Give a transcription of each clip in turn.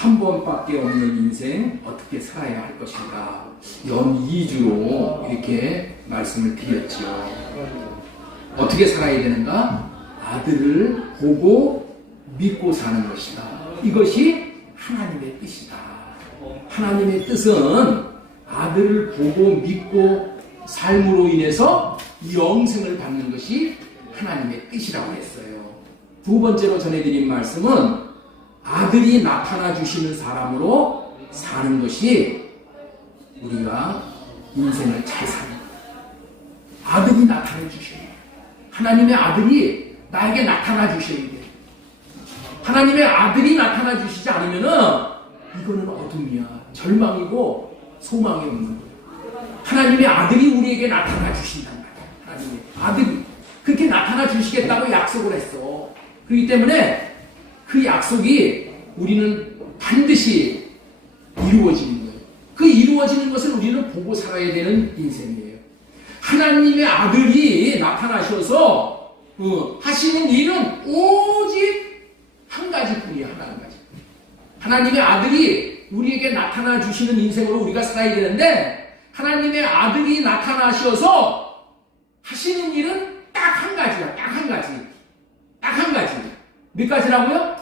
한 번밖에 없는 인생 어떻게 살아야 할 것인가 연 2주로 이렇게 말씀을 드렸지요. 어떻게 살아야 되는가? 아들을 보고 믿고 사는 것이다. 이것이 하나님의 뜻이다. 하나님의 뜻은 아들을 보고 믿고 삶으로 인해서 영생을 받는 것이 하나님의 뜻이라고 했어요. 두 번째로 전해드린 말씀은 아들이 나타나 주시는 사람으로 사는 것이 우리가 인생을 잘 사는 거예요. 아들이 나타나 주셔야 돼요. 하나님의 아들이 나에게 나타나 주셔야 돼요. 하나님의 아들이 나타나 주시지 않으면은 이거는 어둠이야. 절망이고 소망이 없는 거예요. 하나님의 아들이 우리에게 나타나 주신단 말이에요. 하나님의 아들이 그렇게 나타나 주시겠다고 약속을 했어. 그렇기 때문에 그 약속이 우리는 반드시 이루어지는 거예요. 그 이루어지는 것을 우리는 보고 살아야 되는 인생이에요. 하나님의 아들이 나타나셔서 하시는 일은 오직 한 가지뿐이에요. 한 가지. 하나님의 아들이 우리에게 나타나 주시는 인생으로 우리가 살아야 되는데 하나님의 아들이 나타나셔서 하시는 일은 딱 한 가지야. 딱 한 가지. 딱 한 가지. 몇 가지라고요?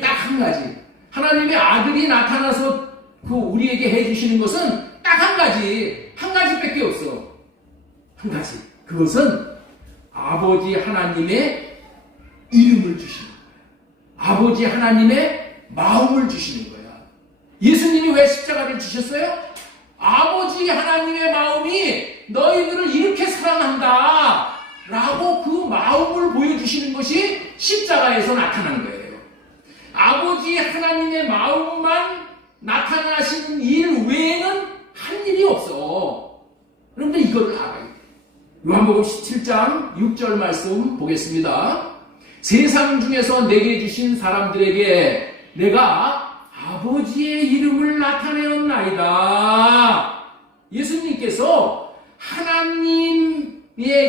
딱 한 가지. 하나님의 아들이 나타나서 우리에게 해주시는 것은 딱 한 가지. 한 가지밖에 없어. 한 가지. 그것은 아버지 하나님의 이름을 주시는 거야. 아버지 하나님의 마음을 주시는 거야. 예수님이 왜 십자가를 주셨어요? 아버지 하나님의 마음이 너희들을 이렇게 사랑한다 라고 그 마음을 보여주시는 것이 십자가에서 나타난 거예요. 아버지 하나님의 마음만 나타나시는 일 외에는 한 일이 없어. 그런데 이걸 알아야 돼. 요한복음 17장 6절 말씀 보겠습니다. 세상 중에서 내게 주신 사람들에게 내가 아버지의 이름을 나타내었나이다. 예수님께서 하나님의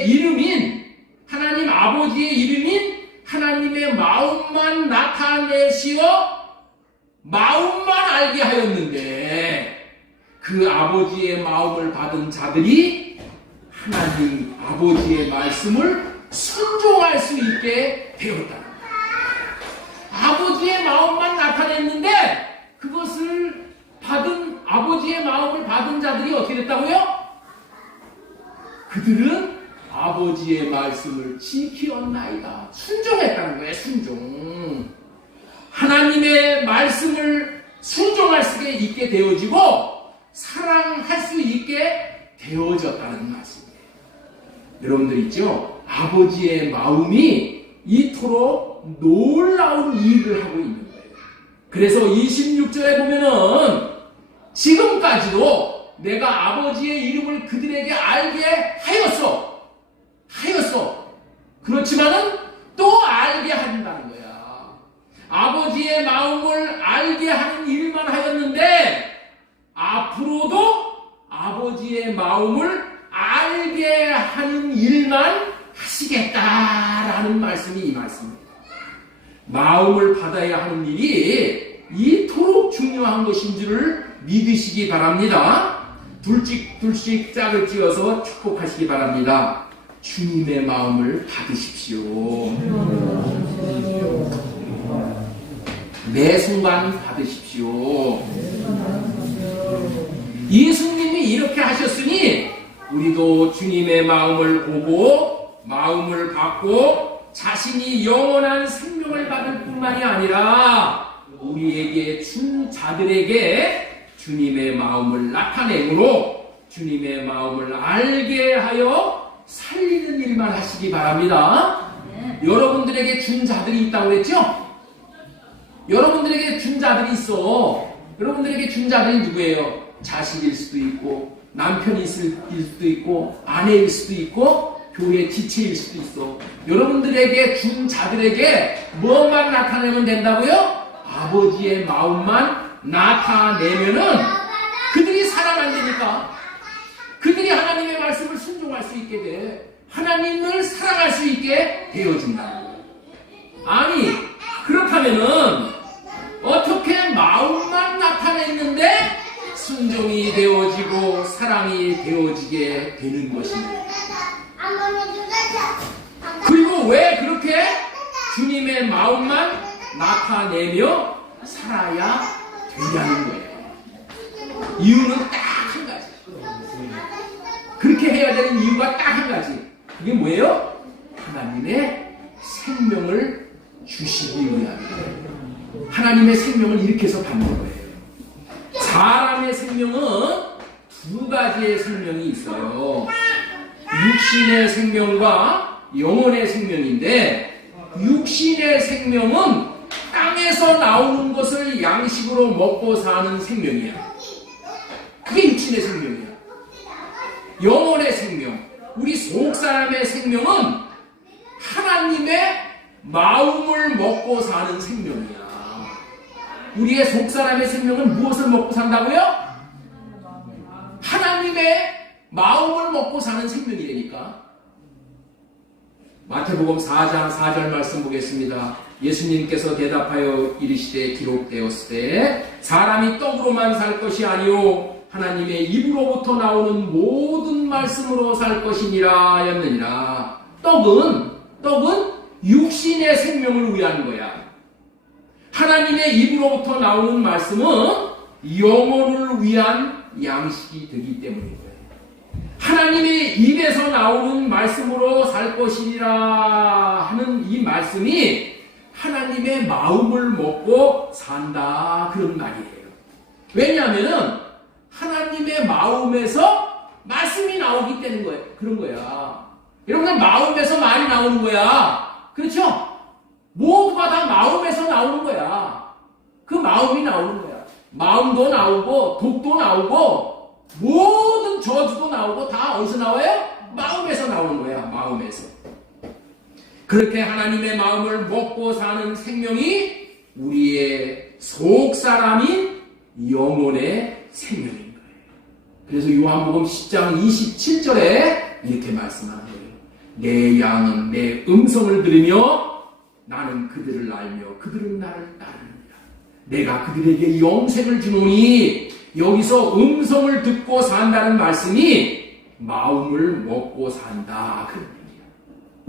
이름인 하나님 아버지의 이름인 하나님의 마음만 나타내시어 마음만 알게 하였는데 그 아버지의 마음을 받은 자들이 하나님 아버지의 말씀을 순종할 수 있게 되었다. 아버지의 마음만 나타냈는데 그것을 받은 아버지의 마음을 받은 자들이 어떻게 됐다고요? 그들은 아버지의 말씀을 지키었나이다. 순종했다는 거예요. 순종. 하나님의 말씀을 순종할 수 있게 되어지고 사랑할 수 있게 되어졌다는 말씀이에요. 여러분들 있죠? 아버지의 마음이 이토록 놀라운 일을 하고 있는 거예요. 그래서 26절에 보면은 지금까지도 내가 아버지의 이름을 그들에게 알게 하였어. 그렇지만은 또 알게 한다는 거야. 아버지의 마음을 알게 하는 일만 하였는데 앞으로도 아버지의 마음을 알게 하는 일만 하시겠다라는 말씀이 이 말씀입니다. 마음을 받아야 하는 일이 이토록 중요한 것인 줄을 믿으시기 바랍니다. 둘씩 짝을 찌어서 축복하시기 바랍니다. 주님의 마음을 받으십시오. 매 순간 받으십시오. 예수님이 이렇게 하셨으니 우리도 주님의 마음을 보고 마음을 받고 자신이 영원한 생명을 받을 뿐만이 아니라 우리에게 준 자들에게 주님의 마음을 나타내므로 주님의 마음을 알게 하여 살리는 일만 하시기 바랍니다. 여러분들에게 준 자들이 있다고 그랬죠? 여러분들에게 준 자들이 있어. 여러분들에게 준 자들이 누구예요? 자식일 수도 있고 남편일 수도 있고 아내일 수도 있고 교회 지체일 수도 있어. 여러분들에게 준 자들에게 뭐만 나타내면 된다고요? 아버지의 마음만 나타내면은 그들이 사랑 안 되니까 그들이 하나님의 말씀을 순종할 수 있게 돼. 하나님을 사랑할 수 있게 되어진다. 아니 그렇다면은 어떻게 마음만 순종이 되어지고 사랑이 되어지게 되는 것입니다. 그리고 왜 그렇게 주님의 마음만 나타내며 살아야 되냐는 거예요. 이유는 딱 한 가지. 그렇게 해야 되는 이유가 딱 한 가지. 그게 뭐예요? 하나님의 생명을 주시기 위함이에요. 하나님의 생명을 이렇게 해서 받는 거예요. 사람의 생명은 두 가지의 생명이 있어요. 육신의 생명과 영혼의 생명인데, 육신의 생명은 땅에서 나오는 것을 양식으로 먹고 사는 생명이야. 그게 육신의 생명이야. 영혼의 생명, 우리 속사람의 생명은 하나님의 마음을 먹고 사는 생명이야. 우리의 속사람의 생명은 무엇을 먹고 산다고요? 하나님의 마음을 먹고 사는 생명이라니까. 마태복음 4장 4절 말씀 보겠습니다. 예수님께서 대답하여 이르시되 기록되었을 때 사람이 떡으로만 살 것이 아니요 하나님의 입으로부터 나오는 모든 말씀으로 살 것이니라 였느니라. 떡은 육신의 생명을 위한 거야. 하나님의 입으로부터 나오는 말씀은 영혼을 위한 양식이 되기 때문인 거예요. 하나님의 입에서 나오는 말씀으로 살 것이니라 하는 이 말씀이 하나님의 마음을 먹고 산다 그런 말이에요. 왜냐하면 하나님의 마음에서 말씀이 나오기 때문인 거예요. 그런 거야. 여러분들 마음에서 말이 나오는 거야. 그렇죠? 모두가 다 마음에서 나오는 거야. 그 마음이 나오는 거야. 마음도 나오고 독도 나오고 모든 저주도 나오고 다 어디서 나와요? 마음에서 나오는 거야. 마음에서. 그렇게 하나님의 마음을 먹고 사는 생명이 우리의 속사람인 영혼의 생명인 거예요. 그래서 요한복음 10장 27절에 이렇게 말씀하는 거예요. 내 양은 내 음성을 들으며 나는 그들을 알며 그들은 나를 따르느니라. 내가 그들에게 영생을 주노니 여기서 음성을 듣고 산다는 말씀이 마음을 먹고 산다 그런 얘기야.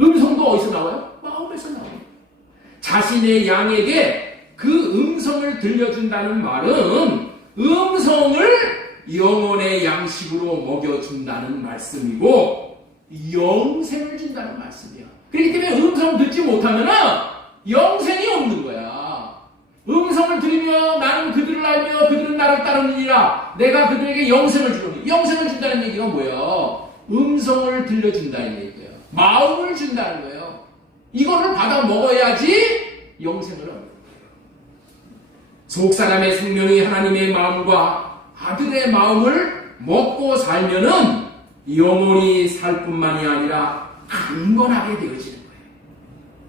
음성도 어디서 나와요? 마음에서 나와요. 자신의 양에게 그 음성을 들려준다는 말은 음성을 영혼의 양식으로 먹여준다는 말씀이고 영생을 준다는 말씀이야. 그렇기 때문에 음성 듣지 못하면 영생이 없는 거야. 음성을 들으며 나는 그들을 알며 그들은 나를 따르느니라. 내가 그들에게 영생을 주노니. 영생을 준다는 얘기가 뭐야? 음성을 들려준다는 얘기야. 마음을 준다는 거예요. 이거를 받아 먹어야지 영생을 얻는 거예요. 속사람의 생명이 하나님의 마음과 아들의 마음을 먹고 살면은 영원히 살 뿐만이 아니라 강건하게 되어지는 거예요.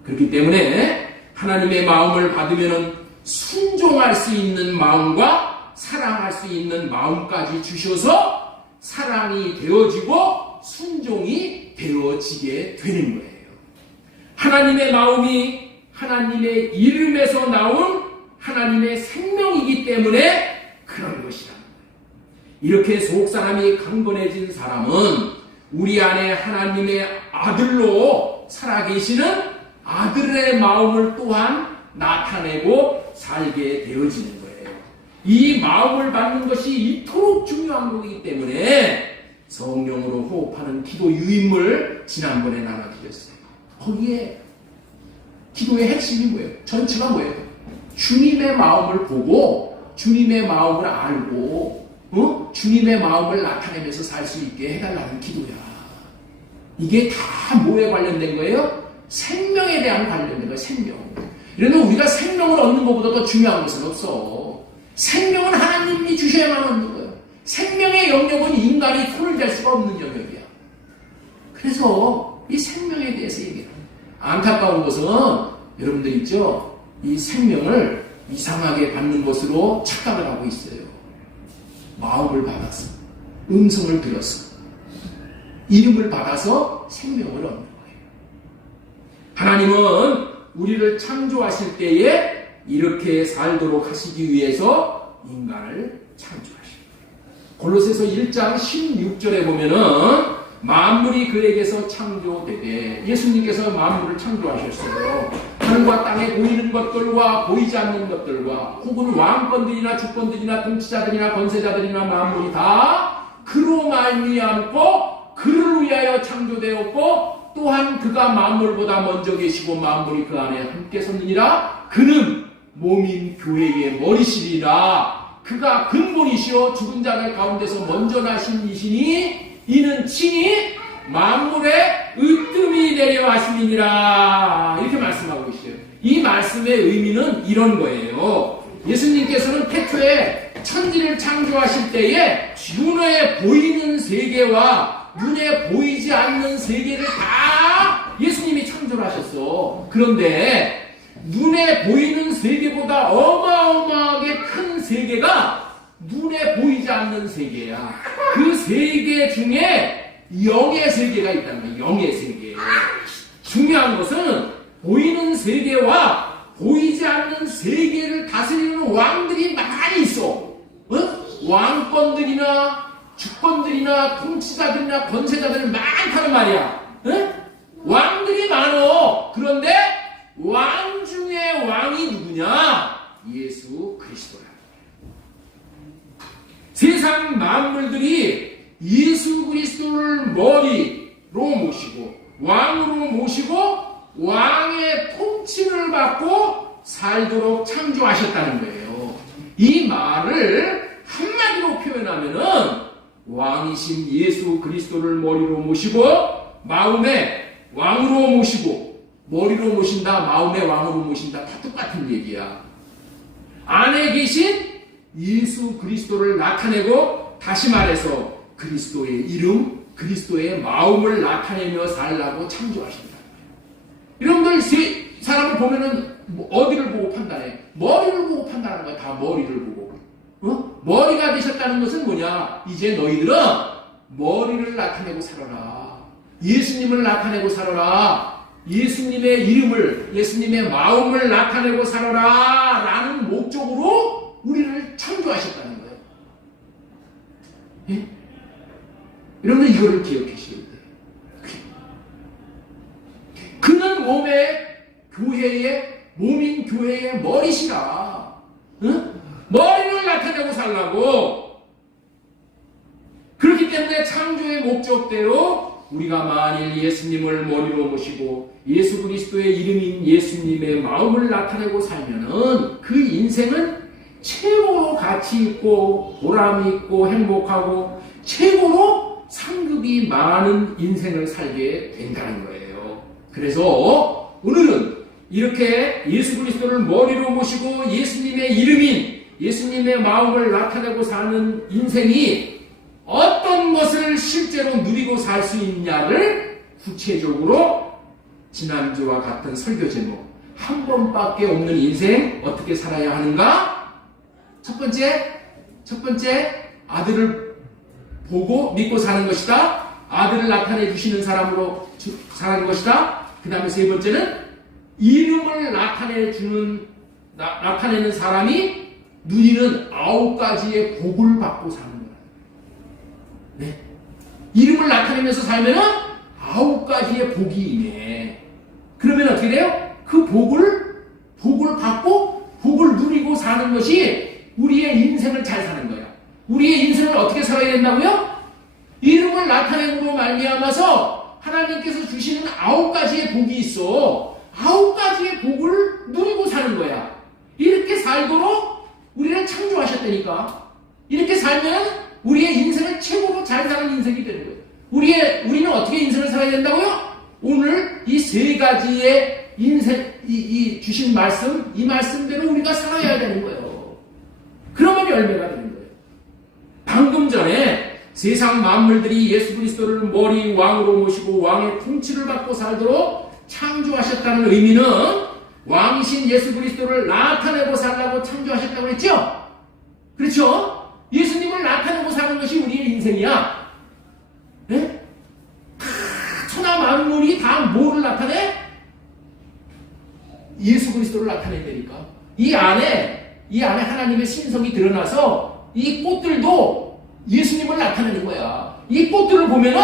그렇기 때문에 하나님의 마음을 받으면은 순종할 수 있는 마음과 사랑할 수 있는 마음까지 주셔서 사랑이 되어지고 순종이 되어지게 되는 거예요. 하나님의 마음이 하나님의 이름에서 나온 하나님의 생명이기 때문에 그런 것이다. 이렇게 속사람이 강건해진 사람은 우리 안에 하나님의 아들로 살아계시는 아들의 마음을 또한 나타내고 살게 되어지는 거예요. 이 마음을 받는 것이 이토록 중요한 거기 때문에 성령으로 호흡하는 기도 유인물 지난번에 나눠드렸어요. 거기에 기도의 핵심이 뭐예요? 전체가 뭐예요? 주님의 마음을 보고 주님의 마음을 알고 주님의 마음을 나타내면서 살 수 있게 해달라는 기도야. 이게 다 뭐에 관련된 거예요? 생명에 대한 관련된 거예요. 생명. 이러면 우리가 생명을 얻는 것보다 더 중요한 것은 없어. 생명은 하나님이 주셔야만 얻는 거예요. 생명의 영역은 인간이 손을 댈 수가 없는 영역이야. 그래서 이 생명에 대해서 얘기해요. 안타까운 것은 여러분들 있죠? 이 생명을 이상하게 받는 것으로 착각을 하고 있어요. 마음을 받았어. 음성을 들었어. 이름을 받아서 생명을 얻는 거예요. 하나님은 우리를 창조하실 때에 이렇게 살도록 하시기 위해서 인간을 창조하신 거예요. 골로새서 1장 16절에 보면은 만물이 그에게서 창조되되, 예수님께서 만물을 창조하셨어요. 하늘과 땅에 보이는 것들과 보이지 않는 것들과 혹은 왕권들이나 주권들이나 통치자들이나 권세자들이나 만물이 다 그로 말미암고 그를 위하여 창조되었고, 또한 그가 만물보다 먼저 계시고 만물이 그 안에 함께 섰느니라. 그는 몸인 교회의 머리시리라. 그가 근본이시오 죽은 자들 가운데서 먼저 나신 이시니 이는 친히 만물의 으뜸이 되려 하심이니라. 이렇게 말씀하고 있어요. 이 말씀의 의미는 이런 거예요. 예수님께서는 태초에 천지를 창조하실 때에 눈에 보이는 세계와 눈에 보이지 않는 세계를 다 예수님이 창조를 하셨어. 그런데 눈에 보이는 세계보다 어마어마하게 큰 세계가 눈에 보이지 않는 세계야. 그 세계 중에 영의 세계가 있다는 거야. 영의 세계. 중요한 것은 보이는 세계와 보이지 않는 세계를 다스리는 왕들이 많이 있어. 왕권들이나 주권들이나 통치자들이나 권세자들 많다는 말이야. 왕들이 많어. 그런데 왕 중에 왕이 누구냐? 예수 그리스도야. 세상 만물들이 예수 그리스도를 머리로 모시고 왕으로 모시고 왕의 통치를 받고 살도록 창조하셨다는 거예요. 이 말을 한마디로 표현하면은 왕이신 예수 그리스도를 머리로 모시고 마음에 왕으로 모시고, 머리로 모신다, 마음의 왕으로 모신다, 다 똑같은 얘기야. 안에 계신 예수 그리스도를 나타내고, 다시 말해서 그리스도의 이름, 그리스도의 마음을 나타내며 살라고 창조하신다. 여러분들 사람을 보면은 어디를 보고 판단해? 머리를 보고 판단하는 거야. 다 머리를 보고. 머리가 되셨다는 것은 뭐냐? 이제 너희들은 머리를 나타내고 살아라. 예수님을 나타내고 살아라. 예수님의 이름을, 예수님의 마음을 나타내고 살아라 라는 목적으로 우리를 창조하셨다는 거예요. 예? 여러분들 이거를 기억하셔야 돼요. 그는 몸인 교회의 머리시라. 머리를 나타내고 살라고. 그렇기 때문에 창조의 목적대로 우리가 만일 예수님을 머리로 모시고 예수 그리스도의 이름인 예수님의 마음을 나타내고 살면은 그 인생은 최고로 가치 있고 보람이 있고 행복하고 최고로 상급이 많은 인생을 살게 된다는 거예요. 그래서 오늘은 이렇게 예수 그리스도를 머리로 모시고 예수님의 이름인 예수님의 마음을 나타내고 사는 인생이 어떤 것을 실제로 누리고 살 수 있냐를 구체적으로 지난주와 같은 설교 제목, 한 번밖에 없는 인생 어떻게 살아야 하는가? 첫 번째 아들을 보고 믿고 사는 것이다. 아들을 나타내 주시는 사람으로 사는 것이다. 그 다음에 세 번째는 이름을 나타내는 사람이 누리는 9가지의 복을 받고 사는 거야. 네. 이름을 나타내면서 살면은 9가지의 복이 임해. 그러면 어떻게 돼요? 그 복을 받고 복을 누리고 사는 것이 우리의 인생을 잘 사는 거야. 우리의 인생을 어떻게 살아야 된다고요? 이름을 나타내므로 말미암아서 하나님께서 주시는 9가지의 복이 있어. 9가지의 복을 누리고 사는 거야. 이렇게 살도록 우리를 창조하셨다니까. 이렇게 살면 우리의 인생을 최고로 잘 사는 인생이 되는 거예요. 우리는 어떻게 인생을 살아야 된다고요? 오늘 이 3가지의 인생, 이 주신 말씀, 이 말씀대로 우리가 살아야 되는 거예요. 그러면 열매가 되는 거예요. 방금 전에 세상 만물들이 예수 그리스도를 머리 왕으로 모시고 왕의 통치를 받고 살도록 창조하셨다는 의미는 왕이신 예수 그리스도를 나타내고 살라고 창조하셨다고 했죠? 그렇죠? 예수님을 나타내고 사는 것이 우리의 인생이야. 네? 천하 만물이 다 뭐를 나타내? 예수 그리스도를 나타내야 되니까. 이 안에 하나님의 신성이 드러나서 이 꽃들도 예수님을 나타내는 거야. 이 꽃들을 보면은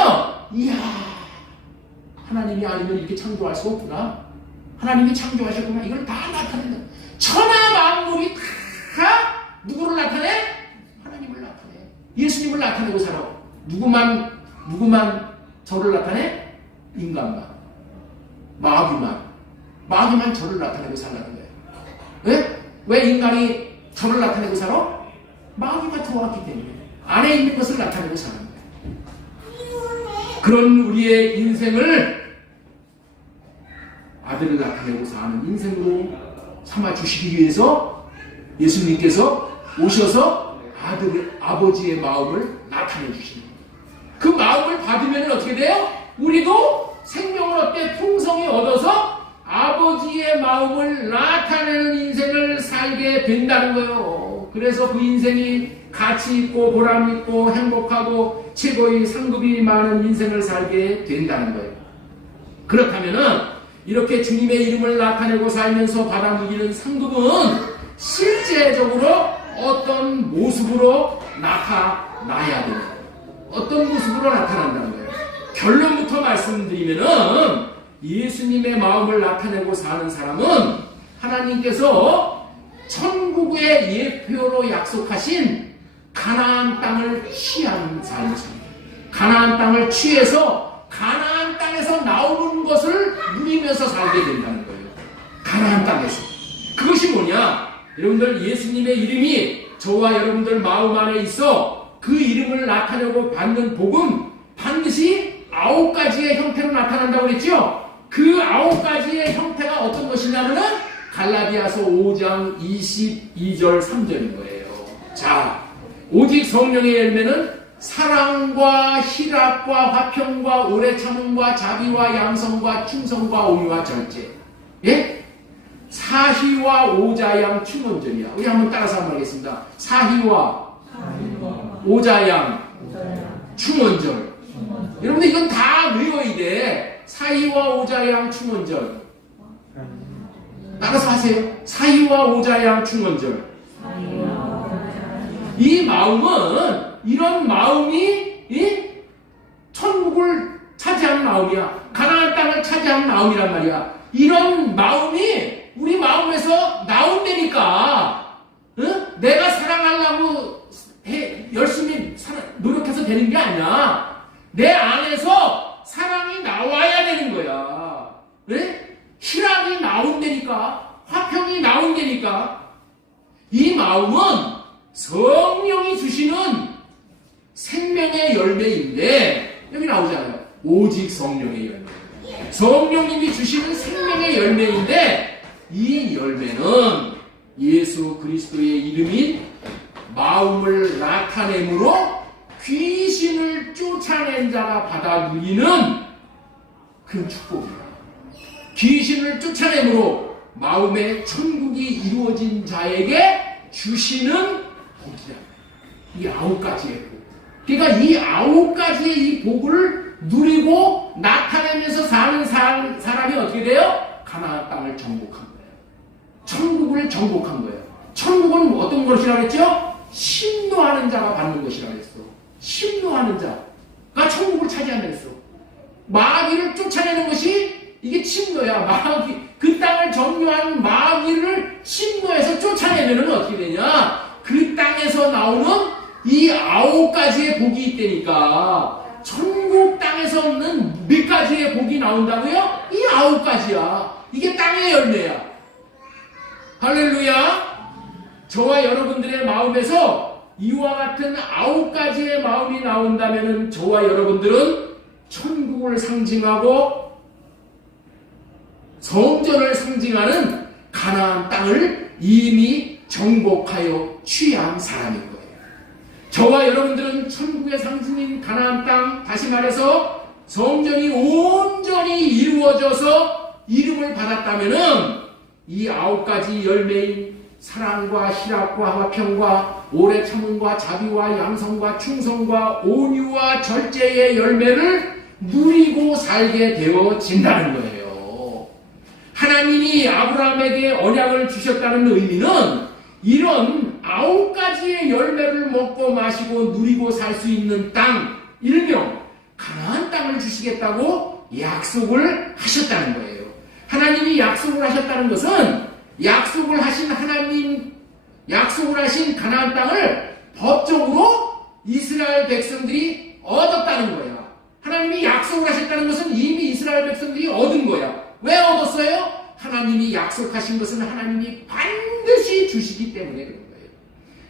이야, 하나님이 아니면 이렇게 창조할 수 없구나. 하나님이 창조하셨구나. 이걸 다 나타내는, 천하 만물이 다 누구를 나타내? 하나님을 나타내. 예수님을 나타내고 살아. 누구만 저를 나타내? 인간만. 마귀만 저를 나타내고 살라는 거예요. 왜 인간이 저를 나타내고 살아? 마귀가 들어왔기 때문에. 안에 있는 것을 나타내고 사는 거예요. 그런 우리의 인생을 아들을 나타내고 사는 인생으로 삼아주시기 위해서 예수님께서 오셔서 아버지의 마음을 나타내 주시는 거예요. 그 마음을 받으면 어떻게 돼요? 우리도 생명을 어때? 풍성히 얻어서 아버지의 마음을 나타내는 인생을 살게 된다는 거예요. 그래서 그 인생이 가치 있고 보람 있고 행복하고 최고의 상급이 많은 인생을 살게 된다는 거예요. 그렇다면은 이렇게 주님의 이름을 나타내고 살면서 받아 누리는 상급은 실제적으로 어떤 모습으로 나타나야 돼요. 어떤 모습으로 나타난다는 거예요. 결론부터 말씀드리면은 예수님의 마음을 나타내고 사는 사람은 하나님께서 천국의 예표로 약속하신 가나안 땅을 취한 삶을 삽니다. 가나안 땅을 취해서 가나안 땅에서 나오는 것을 누리면서 살게 된다는 거예요. 가나안 땅에서. 그것이 뭐냐? 여러분들, 예수님의 이름이 저와 여러분들 마음 안에 있어 그 이름을 나타내고 받는 복은 반드시 9가지의 형태로 나타난다고 그랬죠? 그 9가지의 형태가 어떤 것이냐면은 갈라디아서 5장 22절 3절인 거예요. 자, 오직 성령의 열매는 사랑과 희락과 화평과 오래 참음과 자비와 양성과 충성과 온유와 절제. 예? 사희와 오자양 충원절이야. 우리 한번 따라서 한번 하겠습니다. 사희와 오자양 충원절. 여러분들 이건 다 외워야 돼. 사희와 오자양 충원절. 따라서 하세요. 사희와 오자양 충원절. 이 마음은, 이런 마음이 천국을 차지하는 마음이야. 가나안 땅을 차지하는 마음이란 말이야. 이런 마음이 우리 마음에서 나온다니까. 내가 사랑하려고 열심히 노력해서 되는 게 아니야. 내 안에서 사랑이 나와야 되는 거야. 희락이 나온다니까. 화평이 나온다니까. 이 마음은 성령이 주시는 생명의 열매인데, 여기 나오잖아요. 오직 성령의 열매. 성령님이 주시는 생명의 열매인데, 이 열매는 예수 그리스도의 이름인 마음을 나타내므로 귀신을 쫓아낸 자가 받아 누리는 그 축복이야. 귀신을 쫓아내므로 마음의 천국이 이루어진 자에게 주시는 복이다. 이 9가지의 복. 그러니까 이 9가지의 이 복을 누리고 나타내면서 사는 사람이 어떻게 돼요? 가나안 땅을 정복한 거예요. 천국을 정복한 거예요. 천국은 어떤 것이라고 했죠? 심노하는 자가 받는 것이라고 했어. 심노하는 자가 천국을 차지한다고 했어. 마귀를 쫓아내는 것이 이게 침노야. 그 땅을 점유한 마귀를 침노해서 쫓아내면 어떻게 되냐? 그 땅에서 나오는 이 9가지의 복이 있다니까. 천국 땅에서 없는 몇 가지의 복이 나온다고요? 이 9가지야. 이게 땅의 열매야. 할렐루야. 저와 여러분들의 마음에서 이와 같은 9가지의 마음이 나온다면 저와 여러분들은 천국을 상징하고 성전을 상징하는 가나안 땅을 이미 정복하여 취한 사람인 거예요. 저와 여러분들은 천국의 상징인 가나안 땅, 다시 말해서 성전이 온전히 이루어져서 이름을 받았다면은 이 9가지 열매인 사랑과 희락과 화평과 오래 참음과 자비와 양성과 충성과 온유와 절제의 열매를 누리고 살게 되어진다는 거예요. 하나님이 아브라함에게 언약을 주셨다는 의미는 이런 9가지의 열매를 먹고 마시고 누리고 살 수 있는 땅, 일명 가나안 땅을 주시겠다고 약속을 하셨다는 거예요. 하나님이 약속을 하셨다는 것은 약속을 하신 가나안 땅을 법적으로 이스라엘 백성들이 얻었다는 거예요. 하나님이 약속을 하셨다는 것은 이미 이스라엘 백성들이 얻은 거야. 왜 얻었어요? 하나님이 약속하신 것은 하나님이 반드시 주시기 때문에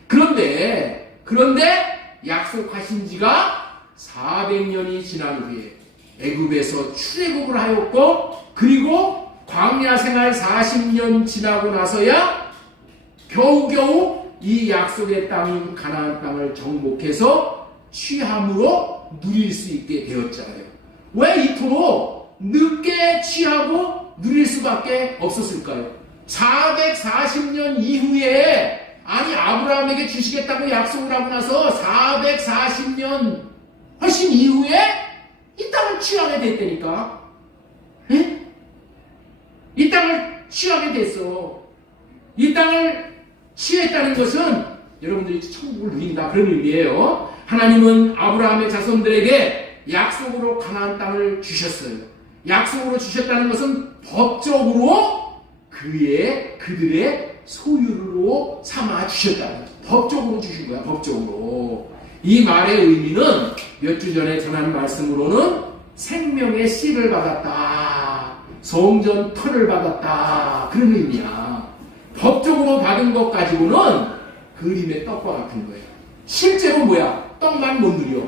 그런 거예요. 그런데 약속하신 지가 400년이 지난 후에 애굽에서 출애굽을 하였고, 그리고 광야 생활 40년 지나고 나서야 겨우겨우 이 약속의 땅인 가나안 땅을 정복해서 취함으로 누릴 수 있게 되었잖아요. 왜 이토록 늦게 취하고 누릴 수밖에 없었을까요? 440년 이후에, 아니 아브라함에게 주시겠다고 약속을 하고 나서 440년 훨씬 이후에 이 땅을 취하게 됐다니까. 에? 이 땅을 취하게 됐어. 이 땅을 취했다는 것은 여러분들이 천국을 누린다, 그런 의미예요. 하나님은 아브라함의 자손들에게 약속으로 가나안 땅을 주셨어요. 약속으로 주셨다는 것은 법적으로 그들의 소유로 삼아 주셨다는 거예요. 법적으로 주신 거야, 법적으로. 이 말의 의미는 몇 주 전에 전한 말씀으로는 생명의 씨를 받았다, 성전 터를 받았다, 그런 의미야. 법적으로 받은 것 가지고는 그림의 떡과 같은 거예요. 실제로 뭐야? 떡만 못 누려.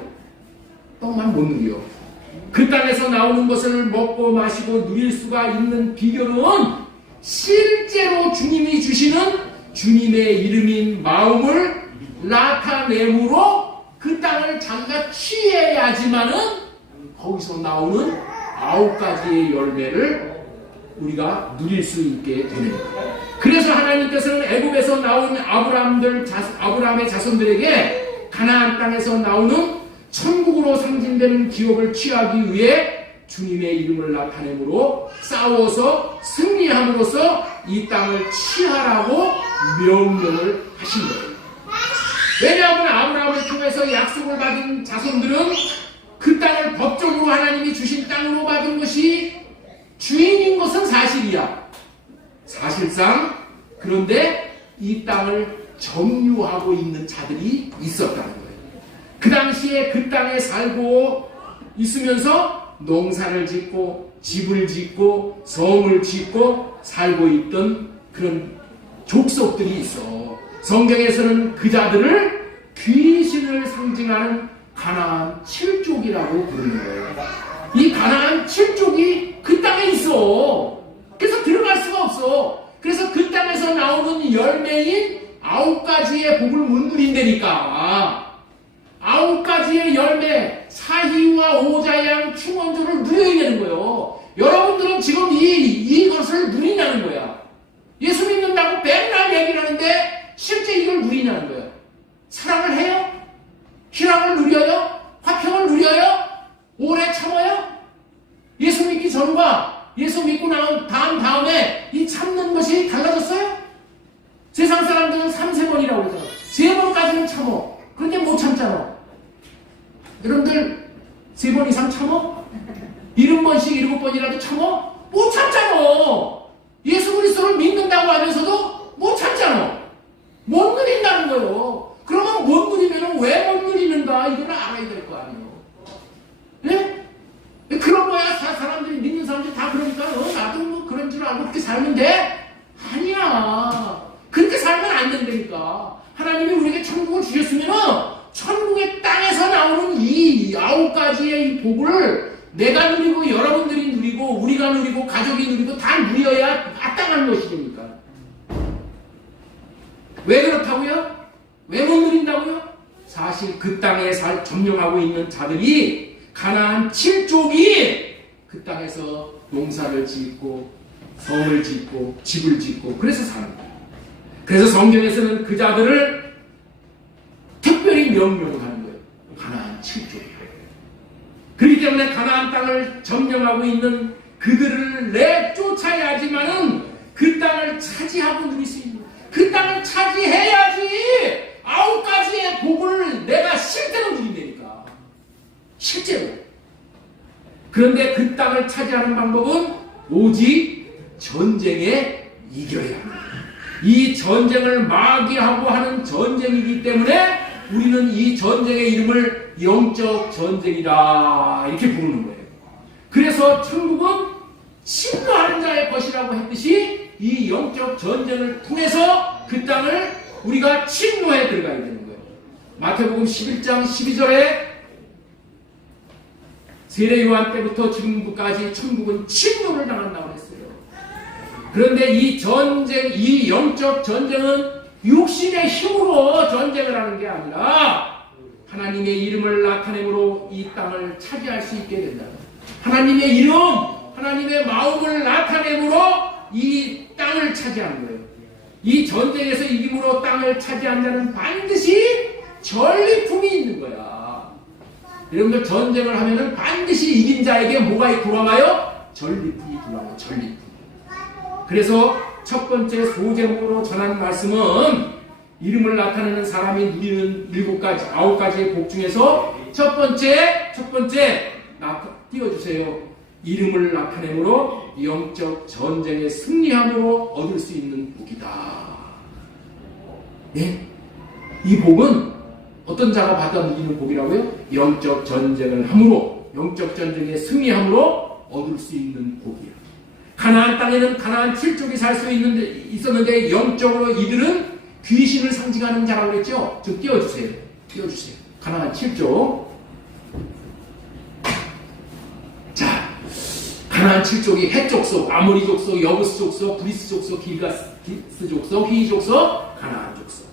그 땅에서 나오는 것을 먹고 마시고 누릴 수가 있는 비결은 실제로 주님이 주시는 주님의 이름인 마음을 나타내므로 그 땅을 자기가 취해야지만은 거기서 나오는 9가지의 열매를 우리가 누릴 수 있게 되는 거예요. 그래서 하나님께서는 애굽에서 나온 아브라함의 자손들에게 가나안 땅에서 나오는 천국으로 상징되는 기업을 취하기 위해 주님의 이름을 나타내므로 싸워서 승리함으로써 이 땅을 취하라고 명령을 하신 거예요. 왜냐하면 아브라함을 통해서 약속을 받은 자손들은 그 땅을 법적으로 하나님이 주신 땅으로 받은 것이 주인인 것은 사실이야. 사실상. 그런데 이 땅을 점유하고 있는 자들이 있었다는 거예요. 그 당시에 그 땅에 살고 있으면서 농사를 짓고 집을 짓고 성을 짓고 살고 있던 그런 족속들이 있어. 성경에서는 그 자들을 귀신을 상징하는 가나안 7족이라고 부르는 거예요. 이 가나안 7족이 그 땅에 있어. 그래서 들어갈 수가 없어. 그래서 그 땅에서 나오는 열매인 9가지의 복을 못 누린다니까. 9가지의 열매, 사희와 오자양 충원조를 누려야 되는 거예요. 여러분들은 지금 이것을 누리냐는 거야. 예수 믿는다고 맨날 얘기를 하는데 실제 이걸 누리냐는 거야. 사랑을 해요? 희락을 누려요? 화평을 누려요? 오래 참아요? 예수 믿기 전과 예수 믿고 나온 다음에 이 참는 것이 달라졌어요? 세상 사람들은 3-4번이라고 그러잖아. 3번까지는 참어. 그런데 못 참잖아. 여러분들 3번 이상 참어? 70번씩 7번이라도 참어? 못 참잖아. 예수 그리스도를 믿는다고 하면서도 못 참잖아. 못 누린다는 거예요. 그러면 못 누리면 왜 못 누리는가, 이걸 알아야 될 거 아니에요. 네? 그런 거야. 사람들이 믿는 사람들이 다 그러니까 나도 뭐 그런 줄 알고 그렇게 살면 돼? 아니야. 그렇게 살면 안 된다니까. 하나님이 우리에게 천국을 주셨으면 천국의 땅에서 나오는 이 9가지의 이 복을 내가 누리고 여러분들이 누리고 우리가 누리고 가족이 누리고 다 누려야 마땅한 것이니까. 왜 그렇다고요? 왜 못 누린다고요? 사실 그 땅에 점령하고 있는 자들이 가나안 7족이 그 땅에서 농사를 짓고 성을 짓고 집을 짓고 그래서 사는 거예요. 그래서 성경에서는 그 자들을 특별히 명령을 하는 거예요. 가나안 7족이에요. 그렇기 때문에 가나안 땅을 점령하고 있는 그들을 내쫓아야지만은 그 땅을 차지하고 누릴 수 있는 거예요. 그 땅을 차지해야지 9가지의 복을 내가 실제로 누린다니까. 실제로. 그런데 그 땅을 차지하는 방법은 오직 전쟁에 이겨야 합니다. 이 전쟁을 마귀하고 하는 전쟁이기 때문에 우리는 이 전쟁의 이름을 영적 전쟁이다 이렇게 부르는 거예요. 그래서 천국은 침노하는 자의 것이라고 했듯이 이 영적 전쟁을 통해서 그 땅을 우리가 침노해 들어가야 되는 거예요. 마태복음 11장 12절에 세례 요한 때부터 지금까지 천국은 침노를 당한다고 했어요. 그런데 이 전쟁, 이 영적 전쟁은 육신의 힘으로 전쟁을 하는 게 아니라 하나님의 이름을 나타내므로 이 땅을 차지할 수 있게 된다. 하나님의 이름, 하나님의 마음을 나타내므로 이 땅을 차지하는 거예요. 이 전쟁에서 이김으로 땅을 차지한 자는 반드시 전리품이 있는 거야. 여러분들 전쟁을 하면은 반드시 이긴 자에게 뭐가 돌아와요? 전리품이 돌아와요. 전리품. 그래서 첫 번째 소제목으로 전한 말씀은 이름을 나타내는 사람이 누리는 9가지의 복 중에서 첫 번째 띄워주세요. 이름을 나타내므로 영적 전쟁에 승리함으로 얻을 수 있는 복이다. 네? 이 복은 어떤 자가 받아 누리는 복이라고요? 영적 전쟁을 함으로, 영적 전쟁에 승리함으로 얻을 수 있는 복이에요. 가나안 땅에는 가나안 7족이 살 수 있었는데 영적으로 이들은 귀신을 상징하는 자라고 그랬죠? 좀 띄워주세요. 가나안 7족. 자, 가나안 7족이 헷 족속, 아모리 족속, 여부스 족속, 브리스 족속, 길가스 족속, 휘 족속, 가나안 족속.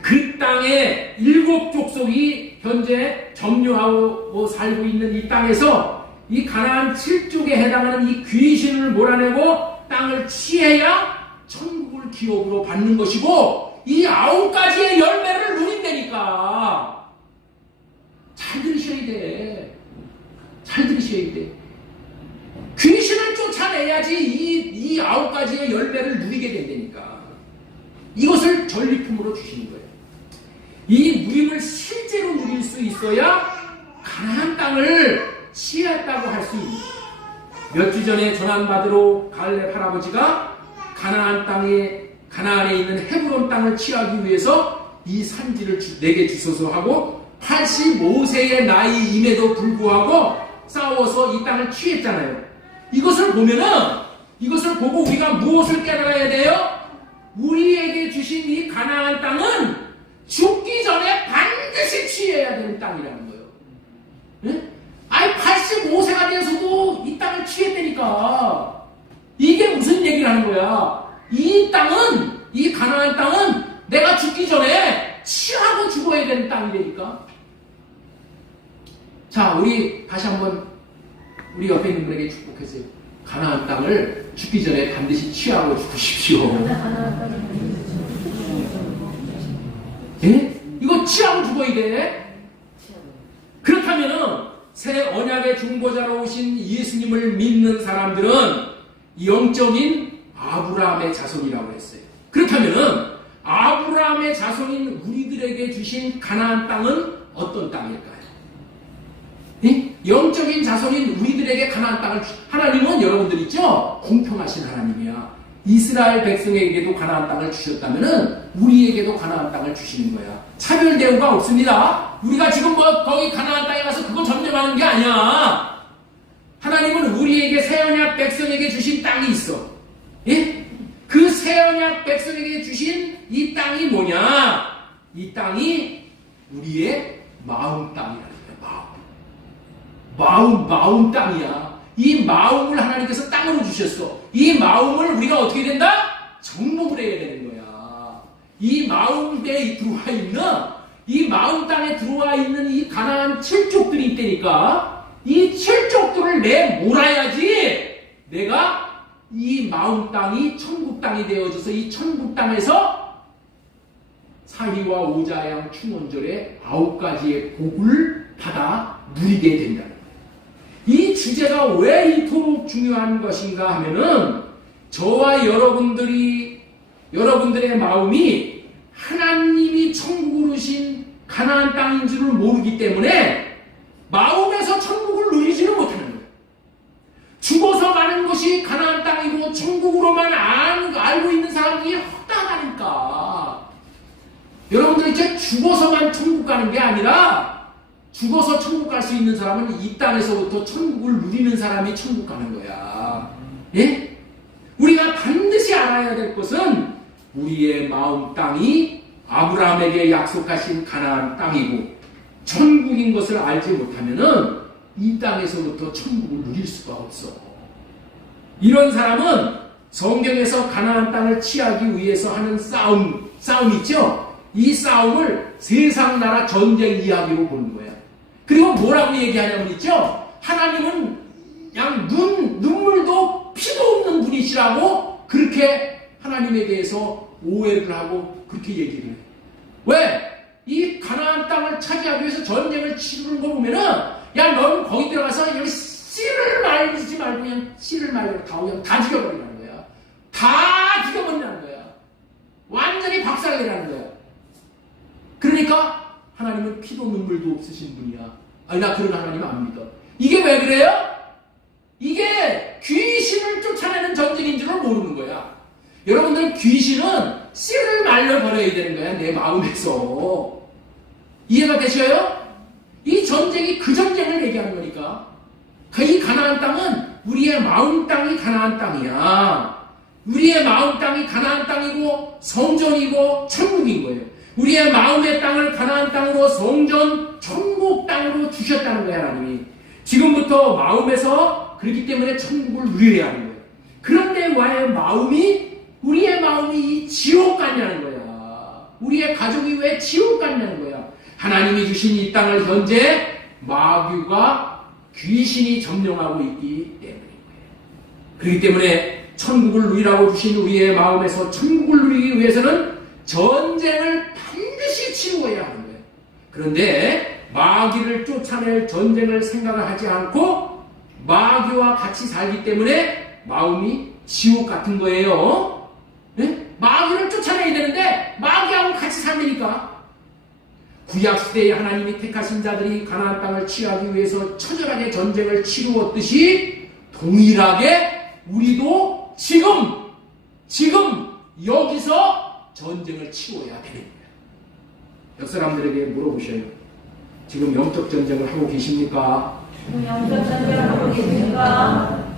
그 땅에 7족속이 현재 점유하고 살고 있는 이 땅에서 이 가나안 7족에 해당하는 이 귀신을 몰아내고 땅을 취해야 천국을 기업으로 받는 것이고 이 9가지의 열매를 누린다니까. 잘 들으셔야 돼. 귀신을 쫓아내야지 이 9가지의 열매를 누리게 된다니까. 이것을 전리품으로 주시는 거예요. 이 누림을 실제로 누릴 수 있어야 가나안 땅을 취했다고 할 수 있는. 몇 주 전에 전환받으러 갈렙 할아버지가 가나안에 있는 헤브론 땅을 취하기 위해서 이 산지를 내게 주소서 하고 85세의 나이임에도 불구하고 싸워서 이 땅을 취했잖아요. 이것을 보고 우리가 무엇을 깨달아야 돼요? 우리에게 주신 이 가나안 땅은 죽기 전에 반드시 취해야 되는 땅이라는 거예요. 네? 아니 85세가 돼서도 이 땅을 취했다니까. 이게 무슨 얘기를 하는 거야? 이 가나안 땅은 내가 죽기 전에 취하고 죽어야 되는 땅이라니까. 자, 우리 다시 한번 우리 옆에 있는 분에게 축복하세요. 가나안 땅을 죽기 전에 반드시 취하고 죽으십시오. 예? 이거 취하고 죽어야 돼. 그렇다면은 새 언약의 중보자로 오신 예수님을 믿는 사람들은 영적인 아브라함의 자손이라고 했어요. 그렇다면은 아브라함의 자손인 우리들에게 주신 가나안 땅은 어떤 땅일까요? 예? 영적인 자손인 우리들에게 가나안 땅을 하나님은 여러분들 있죠? 공평하신 하나님이야. 이스라엘 백성에게도 가나안 땅을 주셨다면은 우리에게도 가나안 땅을 주시는 거야. 차별 대우가 없습니다. 우리가 지금 거기 가나안 땅에 가서 그거 점령하는 게 아니야. 하나님은 우리에게 새 언약 백성에게 주신 땅이 있어. 예? 그 새 언약 백성에게 주신 이 땅이 뭐냐? 이 땅이 우리의 마음 땅이라는 거야. 마음 땅이야. 이 마음을 하나님께서 땅으로 주셨어. 이 마음을 우리가 어떻게 된다? 정복을 해야 되는 거야. 이 마음에 들어와 있는, 이 마음 땅에 들어와 있는 이 가나안 7족들이 있다니까. 이 7족들을 내몰아야지 내가 이 마음 땅이 천국 땅이 되어져서 이 천국 땅에서 사위와 오자양 충원절의 9가지의 복을 받아 누리게 된다. 이 주제가 왜 이토록 중요한 것인가 하면은 저와 여러분들의 마음이 하나님이 천국으로 오신 가나안 땅인 줄을 모르기 때문에 마음에서 천국을 누리지는 못하는 거예요. 죽어서 가는 것이 가나안 땅이고 천국으로만 알고 있는 사람들이 허다하니까. 여러분들 이제 죽어서만 천국 가는 게 아니라 죽어서 천국 갈 수 있는 사람은 이 땅에서부터 천국을 누리는 사람이 천국 가는 거야. 예? 우리가 반드시 알아야 될 것은 우리의 마음 땅이 아브라함에게 약속하신 가나안 땅이고 천국인 것을 알지 못하면은 이 땅에서부터 천국을 누릴 수가 없어. 이런 사람은 성경에서 가나안 땅을 취하기 위해서 하는 싸움 있죠? 이 싸움을 세상 나라 전쟁 이야기로 보는 거야. 그리고 뭐라고 얘기하냐면 있죠? 하나님은 그냥 눈물도 피도 없는 분이시라고 그렇게 하나님에 대해서 오해를 하고 그렇게 얘기를 해요. 왜? 이 가나안 땅을 차지하기 위해서 전쟁을 치르는 거 보면은 야 너는 거기 들어가서 여기 씨를 말리지 말고 그냥 씨를 말리고 다 죽여버리라는 거야. 다 죽여버리라는 거야. 완전히 박살내라는 거야. 그러니까 하나님은 피도 눈물도 없으신 분이야. 아니 나 그런 하나님 안 믿어. 이게 왜 그래요? 이게 귀신을 쫓아내는 전쟁인 줄을 모르는 거야. 여러분들 귀신은 씨를 말려버려야 되는 거야. 내 마음에서. 이해가 되셔요? 이 전쟁이 그 전쟁을 얘기하는 거니까. 이 가나안 땅은 우리의 마음 땅이 가나안 땅이야. 우리의 마음 땅이 가나안 땅이고 성전이고 천국인 거예요. 우리의 마음의 땅을 가나안 땅으로 성전 천국 땅으로 주셨다는 거야. 하나님이. 지금부터 마음에서 그렇기 때문에 천국을 누려야 하는 거예요. 그런데 왜 우리의 마음이 지옥 같냐는 거야. 우리의 가족이 왜 지옥 같냐는 거야. 하나님이 주신 이 땅을 현재 마귀가 귀신이 점령하고 있기 때문인 거예요. 그렇기 때문에 천국을 누리라고 주신 우리의 마음에서 천국을 누리기 위해서는 전쟁을 반드시 치루어야 하는 거예요. 그런데 마귀를 쫓아낼 전쟁을 생각을 하지 않고 마귀와 같이 살기 때문에 마음이 지옥 같은 거예요. 네? 마귀를 쫓아내야 되는데 마귀하고 같이 살니까. 구약시대에 하나님이 택하신 자들이 가나안 땅을 취하기 위해서 처절하게 전쟁을 치루었듯이 동일하게 우리도 지금 여기서 전쟁을 치러야 되는 거예요. 옆 사람들에게 물어보셔요. 지금 영적 전쟁을 하고 계십니까? 영적 전쟁을 하고 계십니까?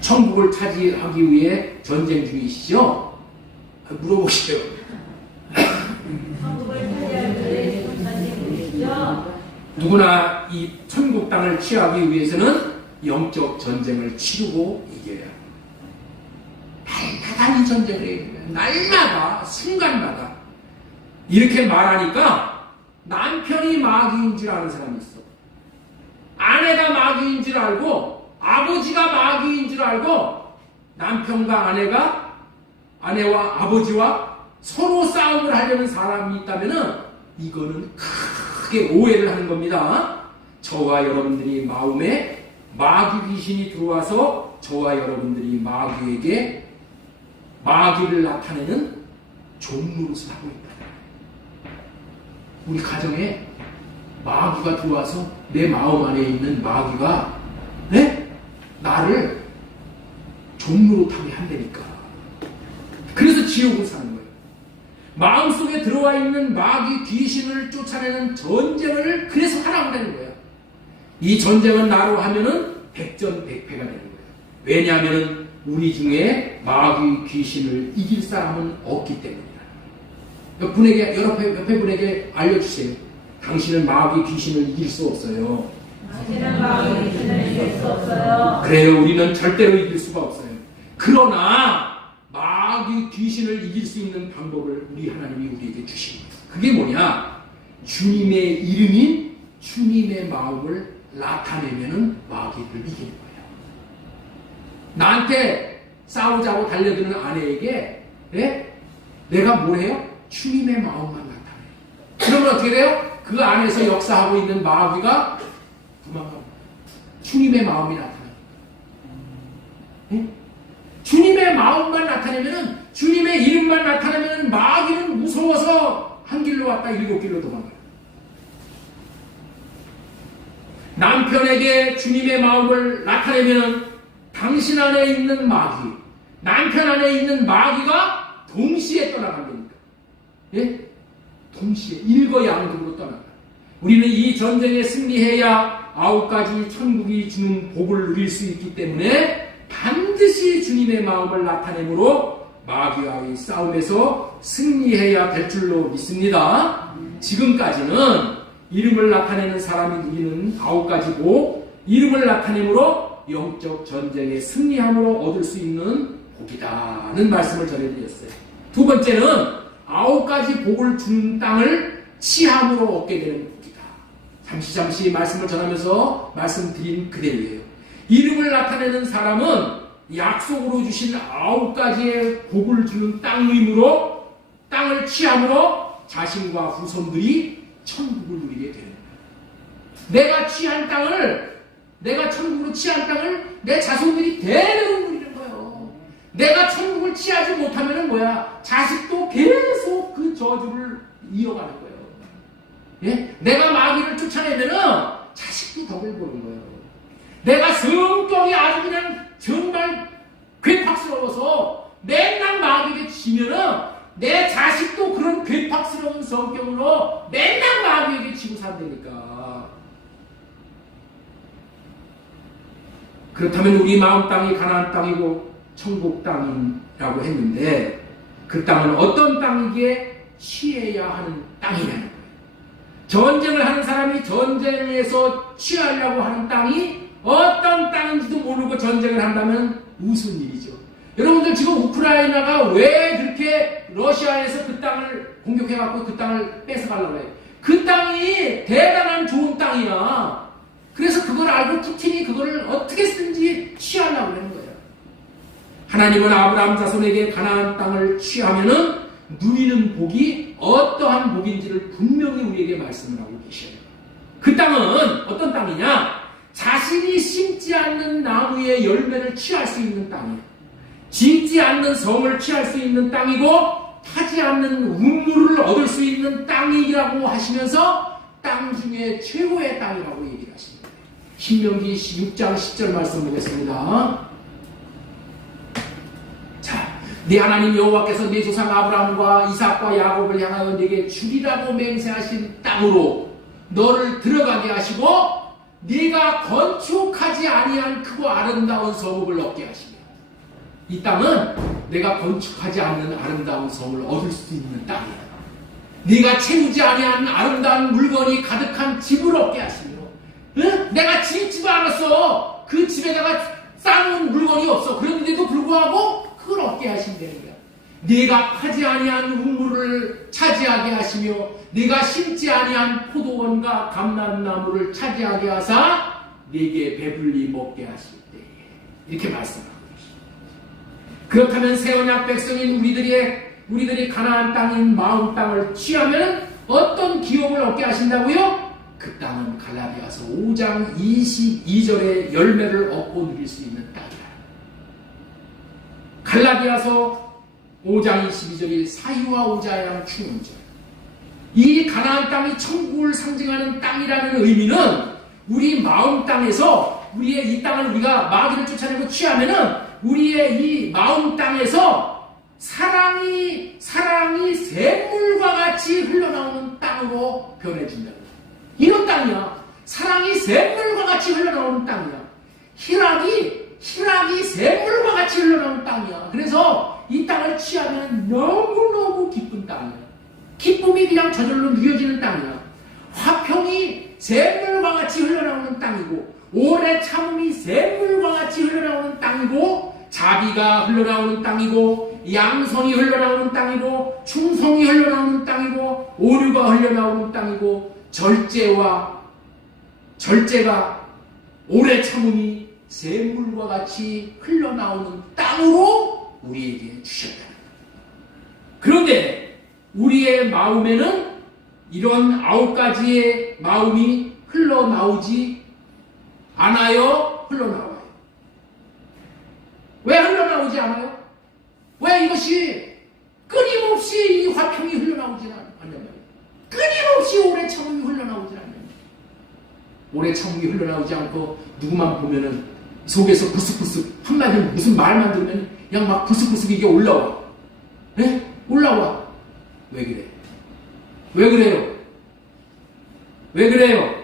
천국을 차지하기 위해 전쟁 중이시죠? 물어보세요. 천국을 차지하기 위해 전쟁 중이시죠? 누구나 이 천국 땅을 취하기 위해서는 영적 전쟁을 치르고 이겨야 합니다. 날마다 이 전쟁을 해야 돼요. 날마다 순간마다 이렇게 말하니까 남편이 마귀인 줄 아는 사람이 있어. 아내가 마귀인 줄 알고 아버지가 마귀인 줄 알고 남편과 아내와 아버지와 서로 싸움을 하려는 사람이 있다면은 이거는 크게 오해를 하는 겁니다. 저와 여러분들이 마음에 마귀 귀신이 들어와서 저와 여러분들이 마귀에게 마귀를 나타내는 종노릇을 하고 있다. 우리 가정에 마귀가 들어와서 내 마음 안에 있는 마귀가 나를 종노릇하게 한다니까. 그래서 지옥을 사는 거예요. 마음속에 들어와 있는 마귀 귀신을 쫓아내는 전쟁을 그래서 하라고 하는 거예요. 이 전쟁은 나로 하면은 백전백패가 되는 거예요. 왜냐하면 우리 중에 마귀 귀신을 이길 사람은 없기 때문이다. 옆에 분에게 알려주세요. 당신은 마귀 귀신을 이길 수 없어요. 당신은 마귀 귀신을 이길 수 없어요. 그래요. 우리는 절대로 이길 수가 없어요. 그러나 마귀 귀신을 이길 수 있는 방법을 우리 하나님이 우리에게 주신 거예요. 그게 뭐냐? 주님의 이름인 주님의 마음을 나타내면은 마귀를 이기는 거예요. 나한테 싸우자고 달려드는 아내에게 내가 뭘 해요? 주님의 마음만 나타내요. 그러면 어떻게 돼요? 그 안에서 역사하고 있는 마귀가 도망갑니다. 주님의 마음이 나타나요. 주님의 마음 마음만 나타내면은, 주님의 이름만 나타내면 마귀는 무서워서 한 길로 왔다 7길로 도망가요. 남편에게 주님의 마음을 나타내면 당신 안에 있는 마귀, 남편 안에 있는 마귀가 동시에 떠나간다니까. 예? 동시에 일거양득으로 떠나가. 우리는 이 전쟁에 승리해야 9가지 천국이 주는 복을 누릴 수 있기 때문에 반드시 주님의 마음을 나타내므로 마귀와의 싸움에서 승리해야 될 줄로 믿습니다. 지금까지는 이름을 나타내는 사람이 누리는 9가지 복, 이름을 나타내므로 영적 전쟁에 승리함으로 얻을 수 있는 복이다는 말씀을 전해드렸어요. 두 번째는 9가지 복을 주는 땅을 취함으로 얻게 되는 복이다. 잠시 말씀을 전하면서 말씀드린 그대로예요. 이름을 나타내는 사람은 약속으로 주신 9가지의 복을 주는 땅임으로 땅을 취함으로 자신과 후손들이 천국을 누리게 되는 거예요. 내가 천국으로 취한 땅을 내 자손들이 대대로 누리는 거예요. 내가 천국을 취하지 못하면 뭐야? 자식도 계속 그 저주를 이어가는 거예요. 예? 내가 마귀를 쫓아내면은 자식도 덕을 보는 거예요. 내가 성격이 아주 그냥 정말 괴팍스러워서 맨날 마귀에게 지면은 내 자식도 그런 괴팍스러운 성격으로 맨날 마귀에게 지고 산다니까. 그렇다면 우리 마음 땅이 가나안 땅이고 천국 땅이라고 했는데 그 땅은 어떤 땅이기에 취해야 하는 땅이냐는 거예요. 전쟁을 하는 사람이 전쟁에서 취하려고 하는 땅이 어떤 땅인지도 모르고 전쟁을 한다면 무슨 일이죠. 여러분들 지금 우크라이나가 왜 그렇게 러시아에서 그 땅을 공격해갖고 그 땅을 뺏어가려고 해요. 그 땅이 대단한 좋은 땅이야. 그래서 그걸 알고 푸틴이 그거를 어떻게 쓰든지 취하려고 하는 거예요. 하나님은 아브라함 자손에게 가나안 땅을 취하면은 누리는 복이 어떠한 복인지를 분명히 우리에게 말씀을 하고 계셔요. 그 땅은 어떤 땅이냐? 자신이 심지 않는 나무의 열매를 취할 수 있는 땅이에요. 짓지 않는 성을 취할 수 있는 땅이고 타지 않는 운물을 얻을 수 있는 땅이라고 하시면서 땅 중에 최고의 땅이라고 얘기를 하십니다. 신명기 6장 10절 말씀 보겠습니다. 자, 네 하나님 여호와께서 네 조상 아브라함과 이삭과 야곱을 향하여 네게 주리라고 맹세하신 땅으로 너를 들어가게 하시고 네가 건축하지 아니한 크고 아름다운 성읍을 얻게 하시며 이 땅은 내가 건축하지 않는 아름다운 성을 얻을 수 있는 땅이야. 네가 채우지 아니한 아름다운 물건이 가득한 집을 얻게 하시며 응? 내가 짓지도 않았어. 그 집에다가 쌓은 물건이 없어. 그런데도 불구하고 그걸 얻게 하신다는 거야. 네가 파지 아니한 우물을 차지하게 하시며 네가 심지 아니한 포도원과 감람나무를 차지하게 하사 네게 배불리 먹게 하실 때에 이렇게 말씀합니다. 그렇다면 새 언약 백성인 우리들이 가나안 땅인 마음 땅을 취하면 어떤 기업을 얻게 하신다고요? 그 땅은 갈라디아서 5장 22절의 열매를 얻고 누릴 수 있는 땅이다. 갈라디아서 5장 22절이 사유와 오자양 충원절. 이 가나안 땅이 천국을 상징하는 땅이라는 의미는 우리 마음 땅에서 우리의 이 땅을 우리가 마귀를 쫓아내고 취하면은 우리의 이 마음 땅에서 사랑이 샘물과 같이 흘러나오는 땅으로 변해진다. 이런 땅이야. 사랑이 샘물과 같이 흘러나오는 땅이야. 희락이 샘물과 같이 흘러나오는 땅이야. 그래서 이 땅을 취하면 너무너무 기쁜 땅이야. 기쁨이 그냥 저절로 누려지는 땅이야. 화평이 샘물과 같이 흘러나오는 땅이고 오래 참음이 샘물과 같이 흘러나오는 땅이고 자비가 흘러나오는 땅이고 양성이 흘러나오는 땅이고 충성이 흘러나오는 땅이고 오류가 흘러나오는 땅이고 절제가 오래 참음이 샘물과 같이 흘러나오는 땅으로 우리에게 주셨다. 그런데 우리의 마음에는 이런 9가지의 마음이 흘러나오지 않아요? 흘러나와요. 왜 흘러나오지 않아요? 끊임없이 이 화평이 흘러나오지 않는 말이에요. 끊임없이 오래 참음이 흘러나오지 않는 말이에요. 오래 참음이 흘러나오지 않고 누구만 보면은 속에서 부스부스 한마디 무슨 말만 들으면 그냥 막 부스부스 이게 올라와. 네? 올라와. 왜 그래? 왜 그래요? 왜 그래요?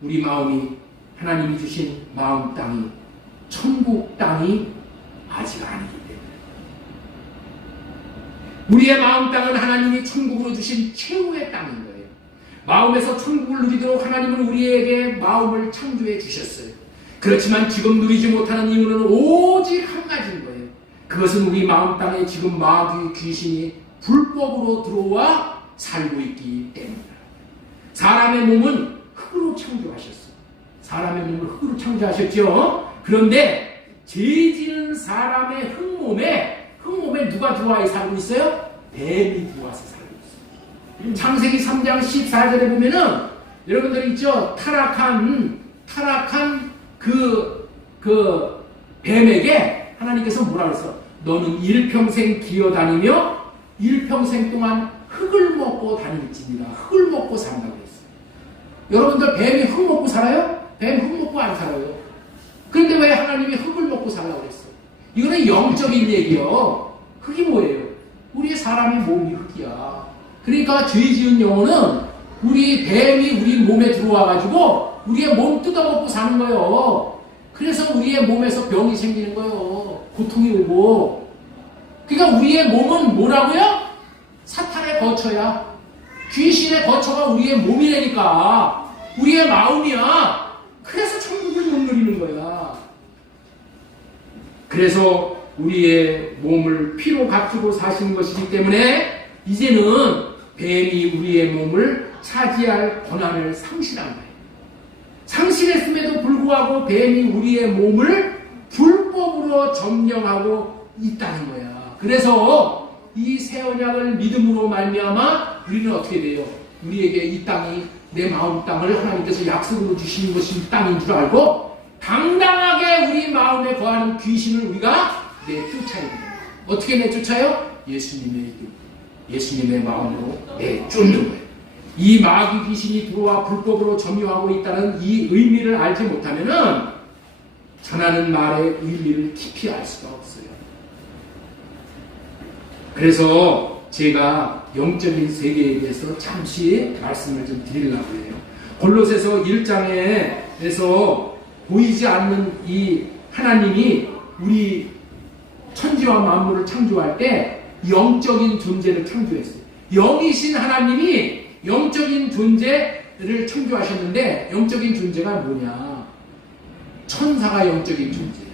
우리 마음이 하나님이 주신 마음 땅이 천국 땅이 아직 아니기 때문에 우리의 마음 땅은 하나님이 천국으로 주신 최후의 땅인 거예요. 마음에서 천국을 누리도록 하나님은 우리에게 마음을 창조해 주셨어요. 그렇지만 지금 누리지 못하는 이유는 오직 한 가지인 거예요. 그것은 우리 마음 땅에 지금 마귀 귀신이 불법으로 들어와 살고 있기 때문이다. 사람의 몸은 흙으로 창조하셨어요. 사람의 몸을 흙으로 창조하셨죠. 그런데 죄지은 사람의 흙몸에 누가 들어와 살고 있어요? 뱀이 들어와서 살고 있어요. 창세기 3장 14절에 보면은 여러분들 있죠? 타락한 그 뱀에게 하나님께서 뭐라 그랬어? 너는 일평생 기어다니며 일평생 동안 흙을 먹고 다닐지니라. 흙을 먹고 산다고 그랬어요. 여러분들 뱀이 흙 먹고 살아요? 뱀 흙 먹고 안 살아요. 그런데 왜 하나님이 흙을 먹고 살라고 그랬어요? 이거는 영적인 얘기요. 흙이 뭐예요? 우리 사람의 몸이 흙이야. 그러니까 죄 지은 영혼은 우리 뱀이 우리 몸에 들어와가지고 우리의 몸 뜯어먹고 사는 거예요. 그래서 우리의 몸에서 병이 생기는 거예요. 고통이 오고. 그러니까 우리의 몸은 뭐라고요? 사탄의 거처야. 귀신의 거처가 우리의 몸이라니까. 우리의 마음이야. 그래서 천국을 못 누리는 거야. 그래서 우리의 몸을 피로 갖추고 사신 것이기 때문에 이제는 뱀이 우리의 몸을 차지할 권한을 상실한 거예요. 상실했음에도 불구하고 뱀이 우리의 몸을 불법으로 점령하고 있다는 거야. 그래서 이 새 언약을 믿음으로 말미암아 우리는 어떻게 돼요? 우리에게 이 땅이 내 마음 땅을 하나님께서 약속으로 주신 것이 이 땅인 줄 알고 당당하게 우리 마음에 거하는 귀신을 우리가 내쫓아야 돼요. 어떻게 내쫓아요? 예수님의 마음으로 내쫓는 거예요. 이 마귀 귀신이 들어와 불법으로 점유하고 있다는 이 의미를 알지 못하면은 전하는 말의 의미를 깊이 알 수가 없어요. 그래서 제가 영적인 세계에 대해서 잠시 말씀을 좀 드리려고 해요. 골로새서 1장에서 보이지 않는 이 하나님이 우리 천지와 만물을 창조할 때 영적인 존재를 창조했어요. 영이신 하나님이 영적인 존재를 창조하셨는데 영적인 존재가 뭐냐? 천사가 영적인 존재야.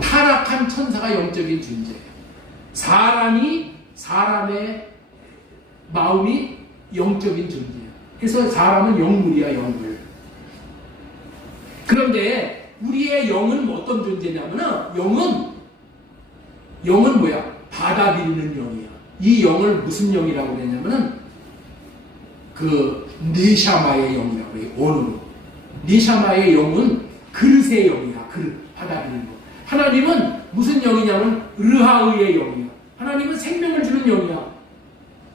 타락한 천사가 영적인 존재야. 사람의 마음이 영적인 존재야. 그래서 사람은 영물이야, 영물. 그런데 우리의 영은 어떤 존재냐면은 영은 뭐야? 받아들이는 영이야. 이 영을 무슨 영이라고 그러냐면은 그 네샤마의 영이라고 해요. 원어로. 네샤마의 영은 그릇의 영이야. 그릇, 받아들이는 거. 하나님은 무슨 영이냐면 르하의의 영이야. 하나님은 생명을 주는 영이야.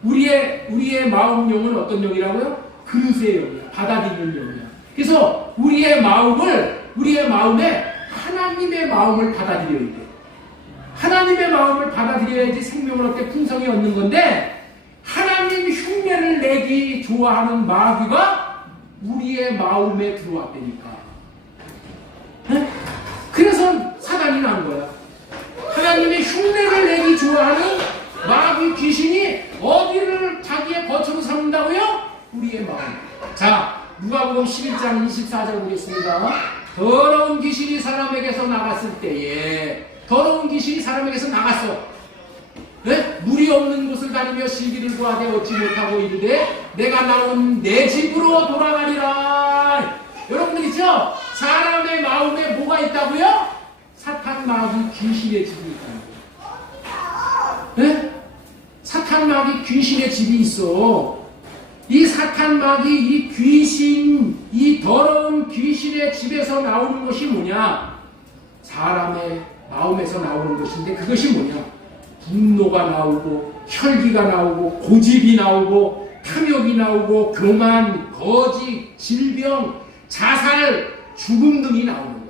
우리의 마음 영은 어떤 영이라고요? 그릇의 영이야. 받아들이는 영이야. 그래서 우리의 마음에 하나님의 마음을 받아들여야 돼. 하나님의 마음을 받아들여야지 생명을 얻게 풍성히 얻는 건데 하나님 흉내를 내기 좋아하는 마귀가 우리의 마음에 들어왔다니까. 네? 그래서 사단이 난 거야. 하나님의 흉내를 내기 좋아하는 마귀 귀신이 어디를 자기의 거처로 삼는다고요? 우리의 마음. 자, 누가복음 11장 24절 보겠습니다. 더러운 귀신이 사람에게서 나갔을 때에 더러운 귀신이 사람에게서 나갔어. 네? 물이 없는 곳을 다니며 실기를 구하되 얻지 못하고 이르되 내가 나온 내 집으로 돌아가리라. 여러분들 있죠? 사람의 마음에 뭐가 있다고요? 사탄 마귀 귀신의 집이 있다는 거예요. 네? 사탄 마귀 귀신의 집이 있어. 이 사탄 마귀 이 귀신, 이 더러운 귀신의 집에서 나오는 것이 뭐냐? 사람의 마음에서 나오는 것인데 그것이 뭐냐? 분노가 나오고 혈기가 나오고 고집이 나오고 탐욕이 나오고 교만, 거짓, 질병, 자살, 죽음 등이 나오는 거야.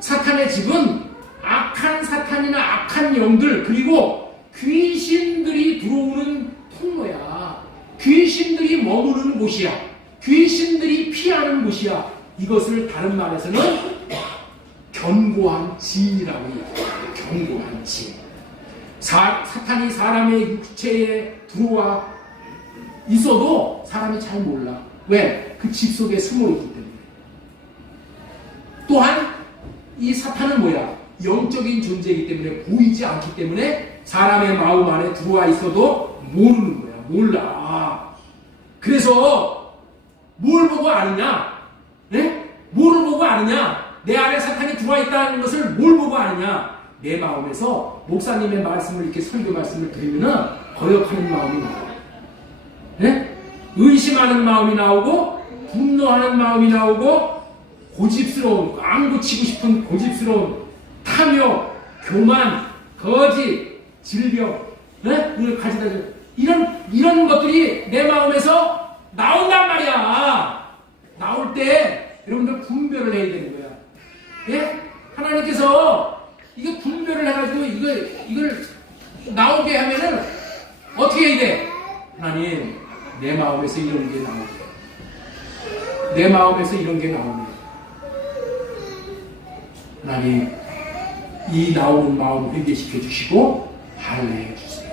사탄의 집은 악한 사탄이나 악한 영들 그리고 귀신들이 들어오는 통로야. 귀신들이 머무르는 곳이야. 귀신들이 피하는 곳이야. 이것을 다른 말에서는 견고한 진이라고 얘기해요. 견고한 진. 사탄이 사람의 육체에 들어와 있어도 사람이 잘 몰라. 왜? 그 집 속에 숨어있기 때문에. 또한 이 사탄은 뭐야? 영적인 존재이기 때문에 보이지 않기 때문에 사람의 마음 안에 들어와 있어도 모르는 거야. 몰라. 그래서 뭘 보고 아느냐? 네? 뭐를 보고 아느냐? 내 안에 사탄이 들어와 있다는 것을 뭘 보고 아느냐? 내 마음에서 목사님의 말씀을 이렇게 설교 말씀을 드리면은 거역하는 마음이 나와요. 네? 의심하는 마음이 나오고 분노하는 마음이 나오고 고집스러운, 앙고치고 싶은 고집스러운 탐욕, 교만, 거짓, 질병, 네? 이걸 가져다 줘. 이런 것들이 내 마음에서 나온단 말이야. 나올 때 여러분들 분별을 해야 되는 거야. 예? 하나님께서 이거 분별을 해가지고 이걸 나오게 하면은 어떻게 해야 돼? 하나님, 내 마음에서 이런 게 나오게. 내 마음에서 이런 게 나오네. 하나님, 이 나오는 마음 회개시켜 주시고 할례해 주세요.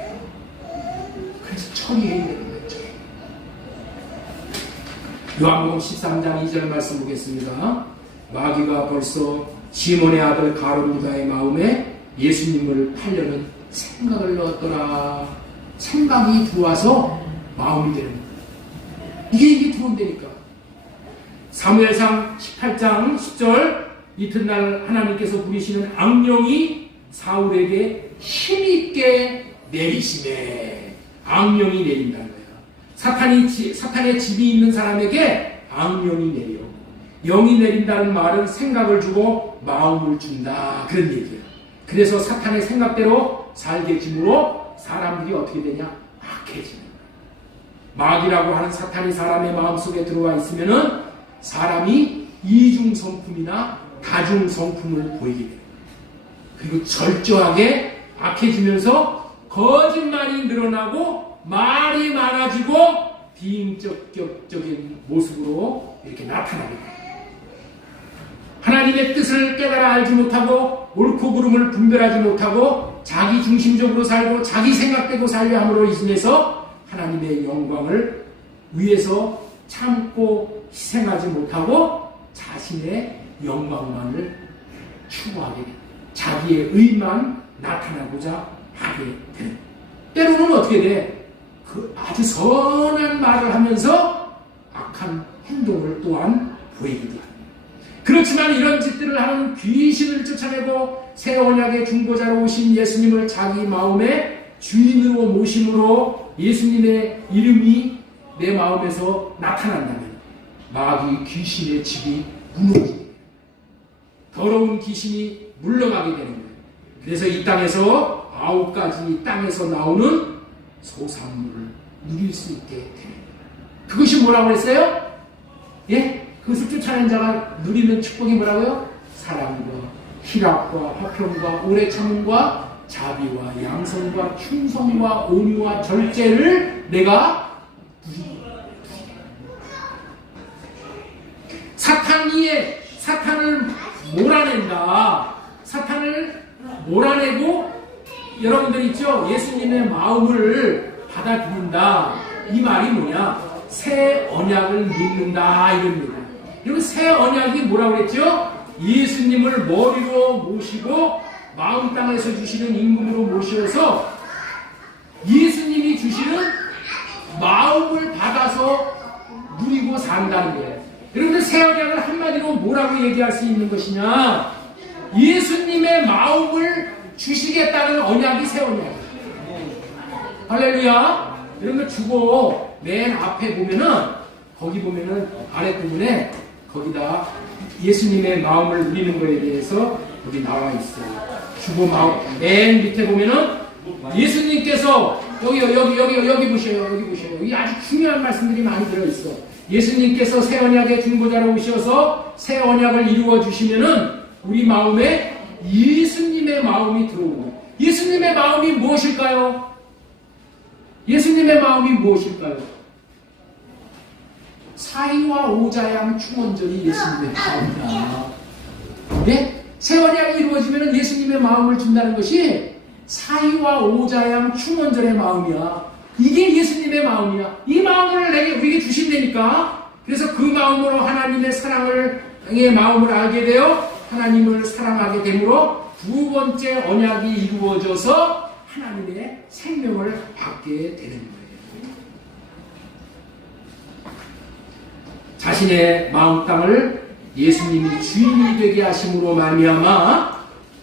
그래서 처리해야 되는 거죠. 요한복음 13장 2절 말씀 보겠습니다. 마귀가 벌써 시몬의 아들 가룟 유다의 마음에 예수님을 팔려는 생각을 넣었더라. 생각이 들어와서 마음이 되는 거예요. 이게 들어온다니까. 사무엘상 18장 10절 이튿날 하나님께서 부리시는 악령이 사울에게 힘있게 내리심에 악령이 내린다는 거예요. 사탄의 집이 있는 사람에게 악령이 내려. 영이 내린다는 말은 생각을 주고 마음을 준다. 그런 얘기예요. 그래서 사탄의 생각대로 살게 됨으로 사람들이 어떻게 되냐? 악해지는 거예요. 마귀라고 하는 사탄이 사람의 마음속에 들어와 있으면은 사람이 이중성품이나 다중성품을 보이게 돼요. 그리고 절저하게 악해지면서 거짓말이 늘어나고 말이 많아지고 비인격적인 모습으로 이렇게 나타나게 돼요. 하나님의 뜻을 깨달아 알지 못하고 옳고 그름을 분별하지 못하고 자기 중심적으로 살고 자기 생각대로 살려 함으로 인해서 하나님의 영광을 위해서 참고 희생하지 못하고 자신의 영광만을 추구하게 됩니다. 자기의 의만 나타나고자 하게 됩니다. 때로는 어떻게 돼? 그 아주 선한 말을 하면서 악한 행동을 또한 보이기도 합니다. 그렇지만 이런 짓들을 하는 귀신을 쫓아내고 새 언약의 중보자로 오신 예수님을 자기 마음의 주인으로 모심으로 예수님의 이름이 내 마음에서 나타난다면 마귀 귀신의 집이 무너집니다. 더러운 귀신이 물러가게 되는 거예요. 그래서 이 땅에서 9가지 땅에서 나오는 소산물을 누릴 수 있게 됩니다. 그것이 뭐라고 했어요? 예? 그것을 쫓아낸 자가 누리는 축복이 뭐라고요? 사랑과 희락과 화평과 오래 참음과 자비와 양성과 충성과 온유와 절제를 내가 사탄을 몰아낸다. 사탄을 몰아내고 여러분들 있죠? 예수님의 마음을 받아들인다. 이 말이 뭐냐? 새 언약을 믿는다 이런 얘기입니다. 여러분 새 언약이 뭐라고 그랬죠? 예수님을 머리로 모시고 마음 땅에서 주시는 임금으로 모셔서 예수님이 주시는 마음을 받아서 누리고 산다는 거예요. 여러분들 새 언약을 한마디로 뭐라고 얘기할 수 있는 것이냐? 예수님의 마음을 주시겠다는 언약이 새 언약이에요. 할렐루야. 여러분들 주고 맨 앞에 보면은 거기 보면은 아래 부분에 거기다 예수님의 마음을 누리는 것에 대해서 여기 나와 있어요. 주고 마음 맨 밑에 보면은 예수님께서 여기 보셔요. 여기 보셔요. 여기 아주 중요한 말씀들이 많이 들어있어. 예수님께서 새 언약의 중보자로 오셔서 새 언약을 이루어 주시면은 우리 마음에 예수님의 마음이 들어오고, 예수님의 마음이 무엇일까요? 예수님의 마음이 무엇일까요? 사이와 오자양 충원절이 예수님의 마음이다. 네? 새 언약이 이루어지면 예수님의 마음을 준다는 것이 사이와 오자양 충원절의 마음이야. 이게 예수님의 마음이야. 이 마음을 우리에게 주신다니까. 그래서 그 마음으로 하나님의 사랑의 마음을 알게 되어 하나님을 사랑하게 되므로 두 번째 언약이 이루어져서 하나님의 생명을 받게 되는 거예요. 자신의 마음 땅을 예수님이 주인이 되게 하심으로 말미암아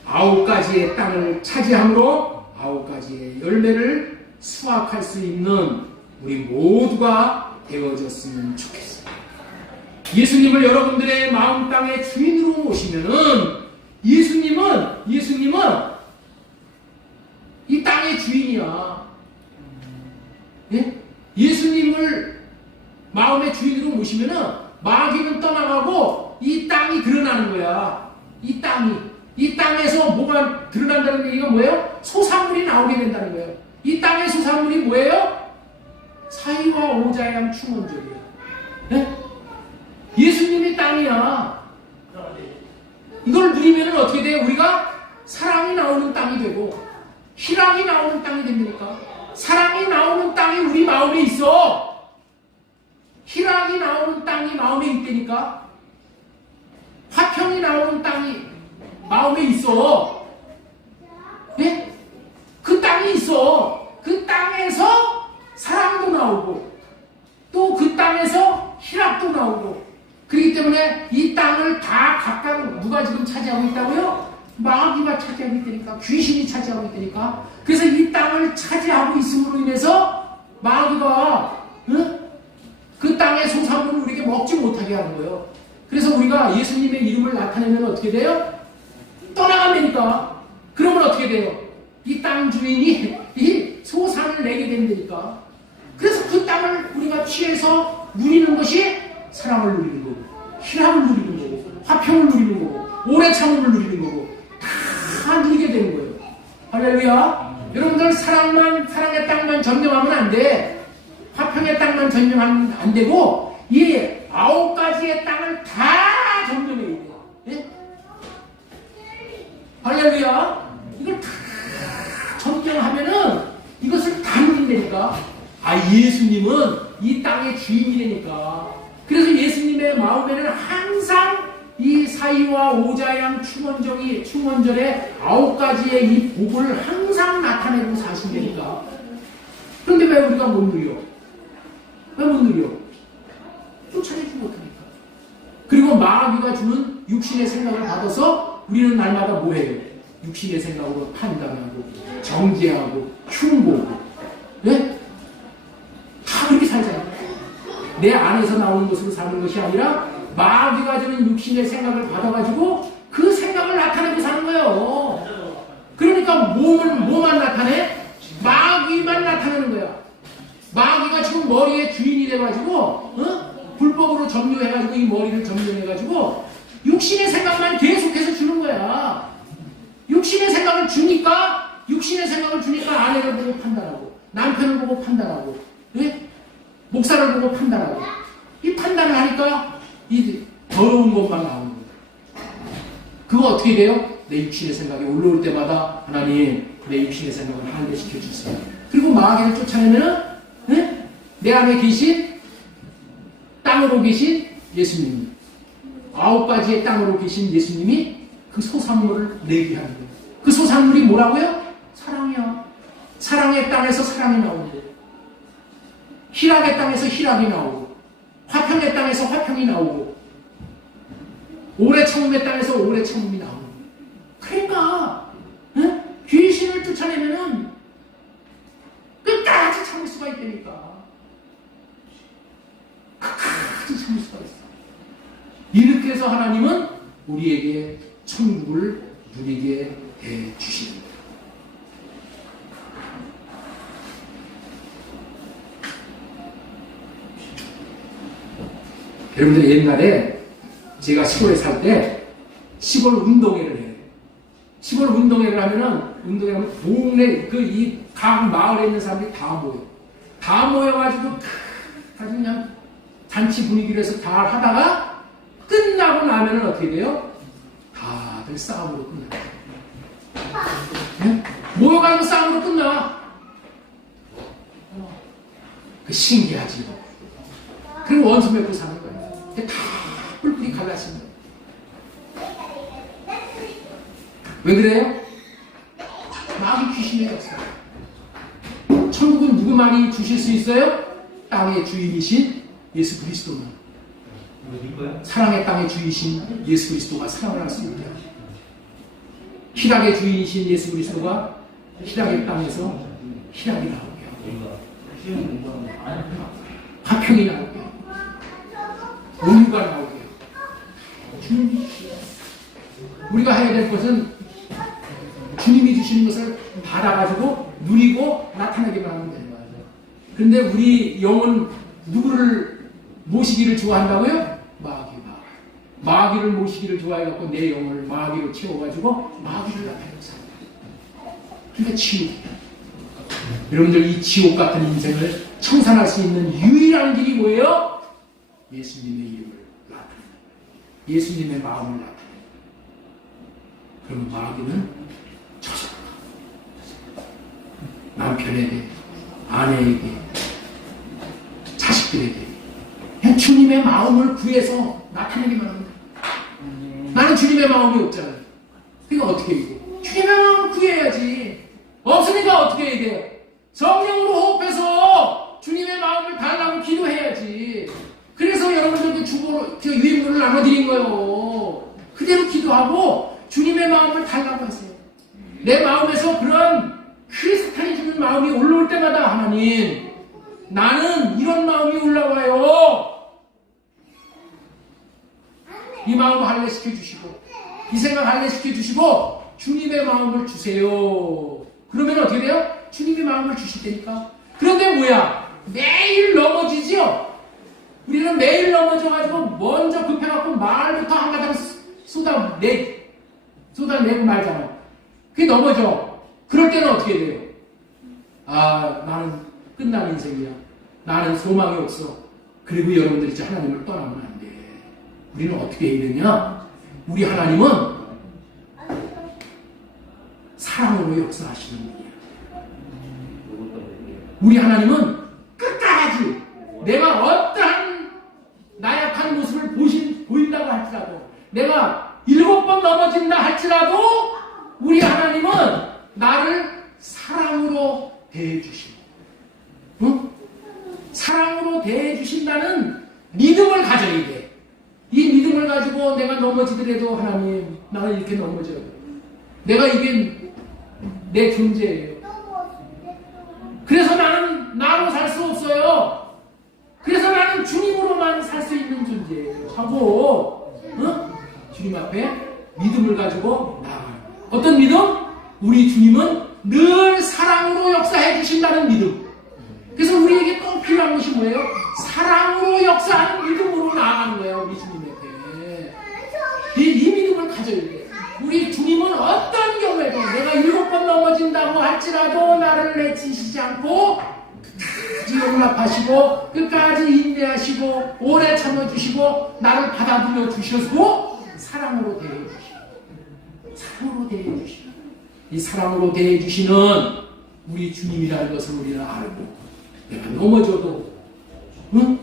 9가지의 땅을 차지함으로 9가지의 열매를 수확할 수 있는 우리 모두가 되어졌으면 좋겠어요. 예수님을 여러분들의 마음 땅의 주인으로 모시면은 예수님은 이 땅의 주인이야. 예? 예수님을 마음의 주인으로 모시면은 마귀는 떠나가고 이 땅이 드러나는 거야. 이 땅에서 뭐가 드러난다는 얘기가 뭐예요? 소산물이 나오게 된다는 거예요. 이 땅의 소산물이 뭐예요? 사이와 오자양 충원절이야. 네? 예수님이 땅이야. 이걸 누리면 어떻게 돼요? 우리가 사랑이 나오는 땅이 되고 희락이 나오는 땅이 됩니까? 사랑이 나오는 땅이 우리 마음에 있어. 희락이 나오는 땅이 마음에 있다니까. 화평이 나오는 땅이 마음에 있어. 네? 그 땅이 있어. 그 땅에서 사랑도 나오고 또 그 땅에서 희락도 나오고, 그렇기 때문에 이 땅을 다 각각 누가 지금 차지하고 있다고요? 마귀가 차지하고 있다니까. 귀신이 차지하고 있다니까. 그래서 이 땅을 차지하고 있음으로 인해서 마귀가 그 땅의 소산물을 우리에게 먹지 못하게 하는 거예요. 그래서 우리가 예수님의 이름을 나타내면 어떻게 돼요? 떠나간다니까. 그러면 어떻게 돼요? 이 땅 주인이 이 소산을 내게 된다니까. 그래서 그 땅을 우리가 취해서 누리는 것이 사랑을 누리는 거고, 희락을 누리는 거고, 화평을 누리는 거고, 오래 참음을 누리는 거고, 다 누리게 되는 거예요. 할렐루야. 여러분들 사랑의 땅만 전념하면 안 돼. 화평의 땅만 전념하면 안 되고, 이 9가지의 땅을 다 전념해야 돼. 예? 할렐루야. 이걸 다 전념하면은 이것을 다 누린다니까. 예수님은 이 땅의 주인이라니까. 그래서 예수님의 마음에는 항상 이 사이와 오자양 충원절의 9가지의 이 복을 항상 나타내고 사신다니까. 그런데 왜 우리가 못 누려? 왜 못 누려? 쫓아내지 못하니까. 그리고 마귀가 주는 육신의 생각을 받아서 우리는 날마다 뭐해요? 육신의 생각으로 판단하고 정죄하고 흉보고, 네? 다 그렇게 살잖아요. 내 안에서 나오는 것으로 사는 것이 아니라 마귀가 주는 육신의 생각을 받아가지고 그 생각을 나타내고 사는 거예요. 그러니까 뭐만 나타내? 마귀만 나타내는 거야. 마귀가 지금 머리의 주인이 돼가지고 불법으로 점유해가지고 이 머리를 점유해가지고 육신의 생각만 계속해서 주는 거야. 육신의 생각을 주니까 아내를 보고 판단하고, 남편을 보고 판단하고, 네? 목사를 보고 판단하고, 이 판단을 하니까 이 더러운 것만 나오는 거예요. 그거 어떻게 돼요? 내 육신의 생각이 올라올 때마다 하나님, 내 육신의 생각을 하늘시켜 주세요. 그리고 마귀를 쫓아내면은 네? 내 안에 계신, 땅으로 계신 예수님, 9가지의 땅으로 계신 예수님이 그 소산물을 내게 하는 거예요. 그 소산물이 뭐라고요? 사랑이야. 사랑의 땅에서 사랑이 나오는 거예요. 희락의 땅에서 희락이 나오고, 화평의 땅에서 화평이 나오고, 오래 참음의 땅에서 오래 참음이 나오고. 그러니까 귀신을 쫓아내면은 끝까지 참을 수가 있다니까. 끝까지 참을 수가 있어. 이렇게 해서 하나님은 우리에게 천국을 누리게 해 주십니다. 여러분들 옛날에 제가 시골에 살 때 시골 운동회를 해요. 시골 운동회를 하면 동네 이 각 마을에 있는 사람들이 다 모여. 다 모여가지고 아주 그냥 잔치 분위기로 해서 다 하다가 끝나고 나면은 어떻게 돼요? 다들 싸움으로 끝나요. 네? 모여가지고 싸움으로 끝나. 그 신기하지. 그리고 원수 맺고 사는 거예요. 다 뿔뿔이 갈라진 거예요. 왜 그래요? 마귀 귀신의 역사. 천국은 누구만이 주실 수 있어요? 땅의 주인이신 예수 그리스도만. 사랑의 땅의 주인이신 예수 그리스도가 사랑을 할 수 있다. 희락의 주인이신 예수 그리스도가 희락의 땅에서 희락이 나오게 하고 화평이 나오게 하고 온유가 나오게 하고 우리가 해야 될 것은 주님이 주시는 것을 받아가지고 누리고 나타내기만 하면 되는 거예요. 그런데 우리 영은 누구를 모시기를 좋아한다고요? 마귀를 모시기를 좋아해갖고 내 영을 마귀로 채워가지고 마귀를 나타내고 살아요. 그러니까 지옥. 여러분들 이 지옥 같은 인생을 청산할 수 있는 유일한 길이 뭐예요? 예수님의 이름을 나타내는 거예요. 예수님의 마음을 나타내는 거예요. 그럼 마귀는 저절로 남편에게, 아내에게, 자식들에게 그냥 주님의 마음을 구해서 나타내기만 합니다. 나는 주님의 마음이 없잖아요. 그러니까 어떻게 해야 돼? 주님의 마음을 구해야지. 없으니까 어떻게 해야 돼? 성령으로 호흡해서 주님의 마음을 달라고 기도해야지. 그래서 여러분들께 그 유인물을 나눠드린 거예요. 그대로 기도하고 주님의 마음을 달라고 하세요. 내 마음에서 그런 크리스탄이 주는 마음이 올라올 때마다 하나님, 나는 이런 마음이 올라와요. 이 마음 할례시켜 주시고 이 생각 할례시켜 주시고 주님의 마음을 주세요. 그러면 어떻게 돼요? 주님의 마음을 주실 테니까. 그런데 뭐야? 매일 넘어지죠? 우리는 매일 넘어져가지고 먼저 급해갖고 말부터 한가닥 쏟아내고 말잖아. 그게 넘어져. 그럴 때는 어떻게 돼요? 나는 끝난 인생이야. 나는 소망이 없어. 그리고 여러분들이 이제 하나님을 떠나면 안 돼. 우리는 어떻게 해야 되냐? 우리 하나님은 사랑으로 역사하시는 분이야. 우리 하나님은 끝까지 내가 어떠한 나약한 모습을 보인다고 할지라도, 내가 7번 넘어진다 할지라도 우리 하나님은 나를 사랑으로 대해주시고, 응? 사랑으로 대해주신다는 믿음을 가져야 돼. 이 믿음을 가지고 내가 넘어지더라도 하나님, 나는 이렇게 넘어져요. 내가 이게 내 존재예요. 그래서 나는 나로 살 수 없어요. 그래서 나는 주님으로만 살 수 있는 존재예요. 하고, 응? 주님 앞에 믿음을 가지고 나아가요. 어떤 믿음? 우리 주님은 늘 사랑으로 역사해 주신다는 믿음. 그래서 우리에게 꼭 필요한 것이 뭐예요? 사랑으로 역사하는 믿음으로 나아가는 거예요. 우리 주님 앞에. 이 믿음을 가져야 돼요. 우리 주님은 어떤 경우에도 내가 7번 넘어진다고 할지라도 나를 내치시지 않고 끝까지 용납하시고 끝까지 인내하시고 오래 참아주시고 나를 받아들여 주셔서 사랑으로 대해주시고, 사랑으로 대해주시고, 이 사랑으로 대해주시는 우리 주님이라는 것을 우리는 알고, 내가 넘어져도 응?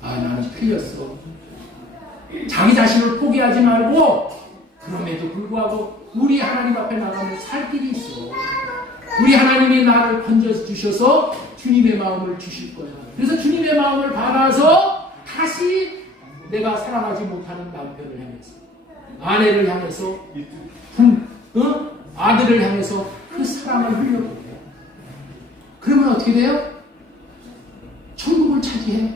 나는 틀렸어. 자기 자신을 포기하지 말고, 그럼에도 불구하고 우리 하나님 앞에 나가면 살 길이 있어. 우리 하나님이 나를 건져주셔서 주님의 마음을 주실 거야. 그래서 주님의 마음을 받아서 다시 내가 사랑하지 못하는 남편을 향해서, 아내를 향해서, 아들을 향해서 그 사랑을 흘려보내요. 그러면 어떻게 돼요? 천국을 차지해.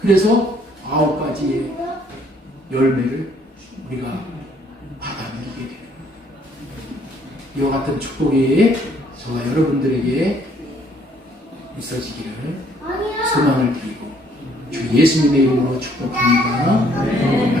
그래서 9가지의 열매를 우리가 받아들이게 돼요. 이와 같은 축복이 저와 여러분들에게 있어지기를 소망을 드리고 주 예수님의 이름으로 축복합니다.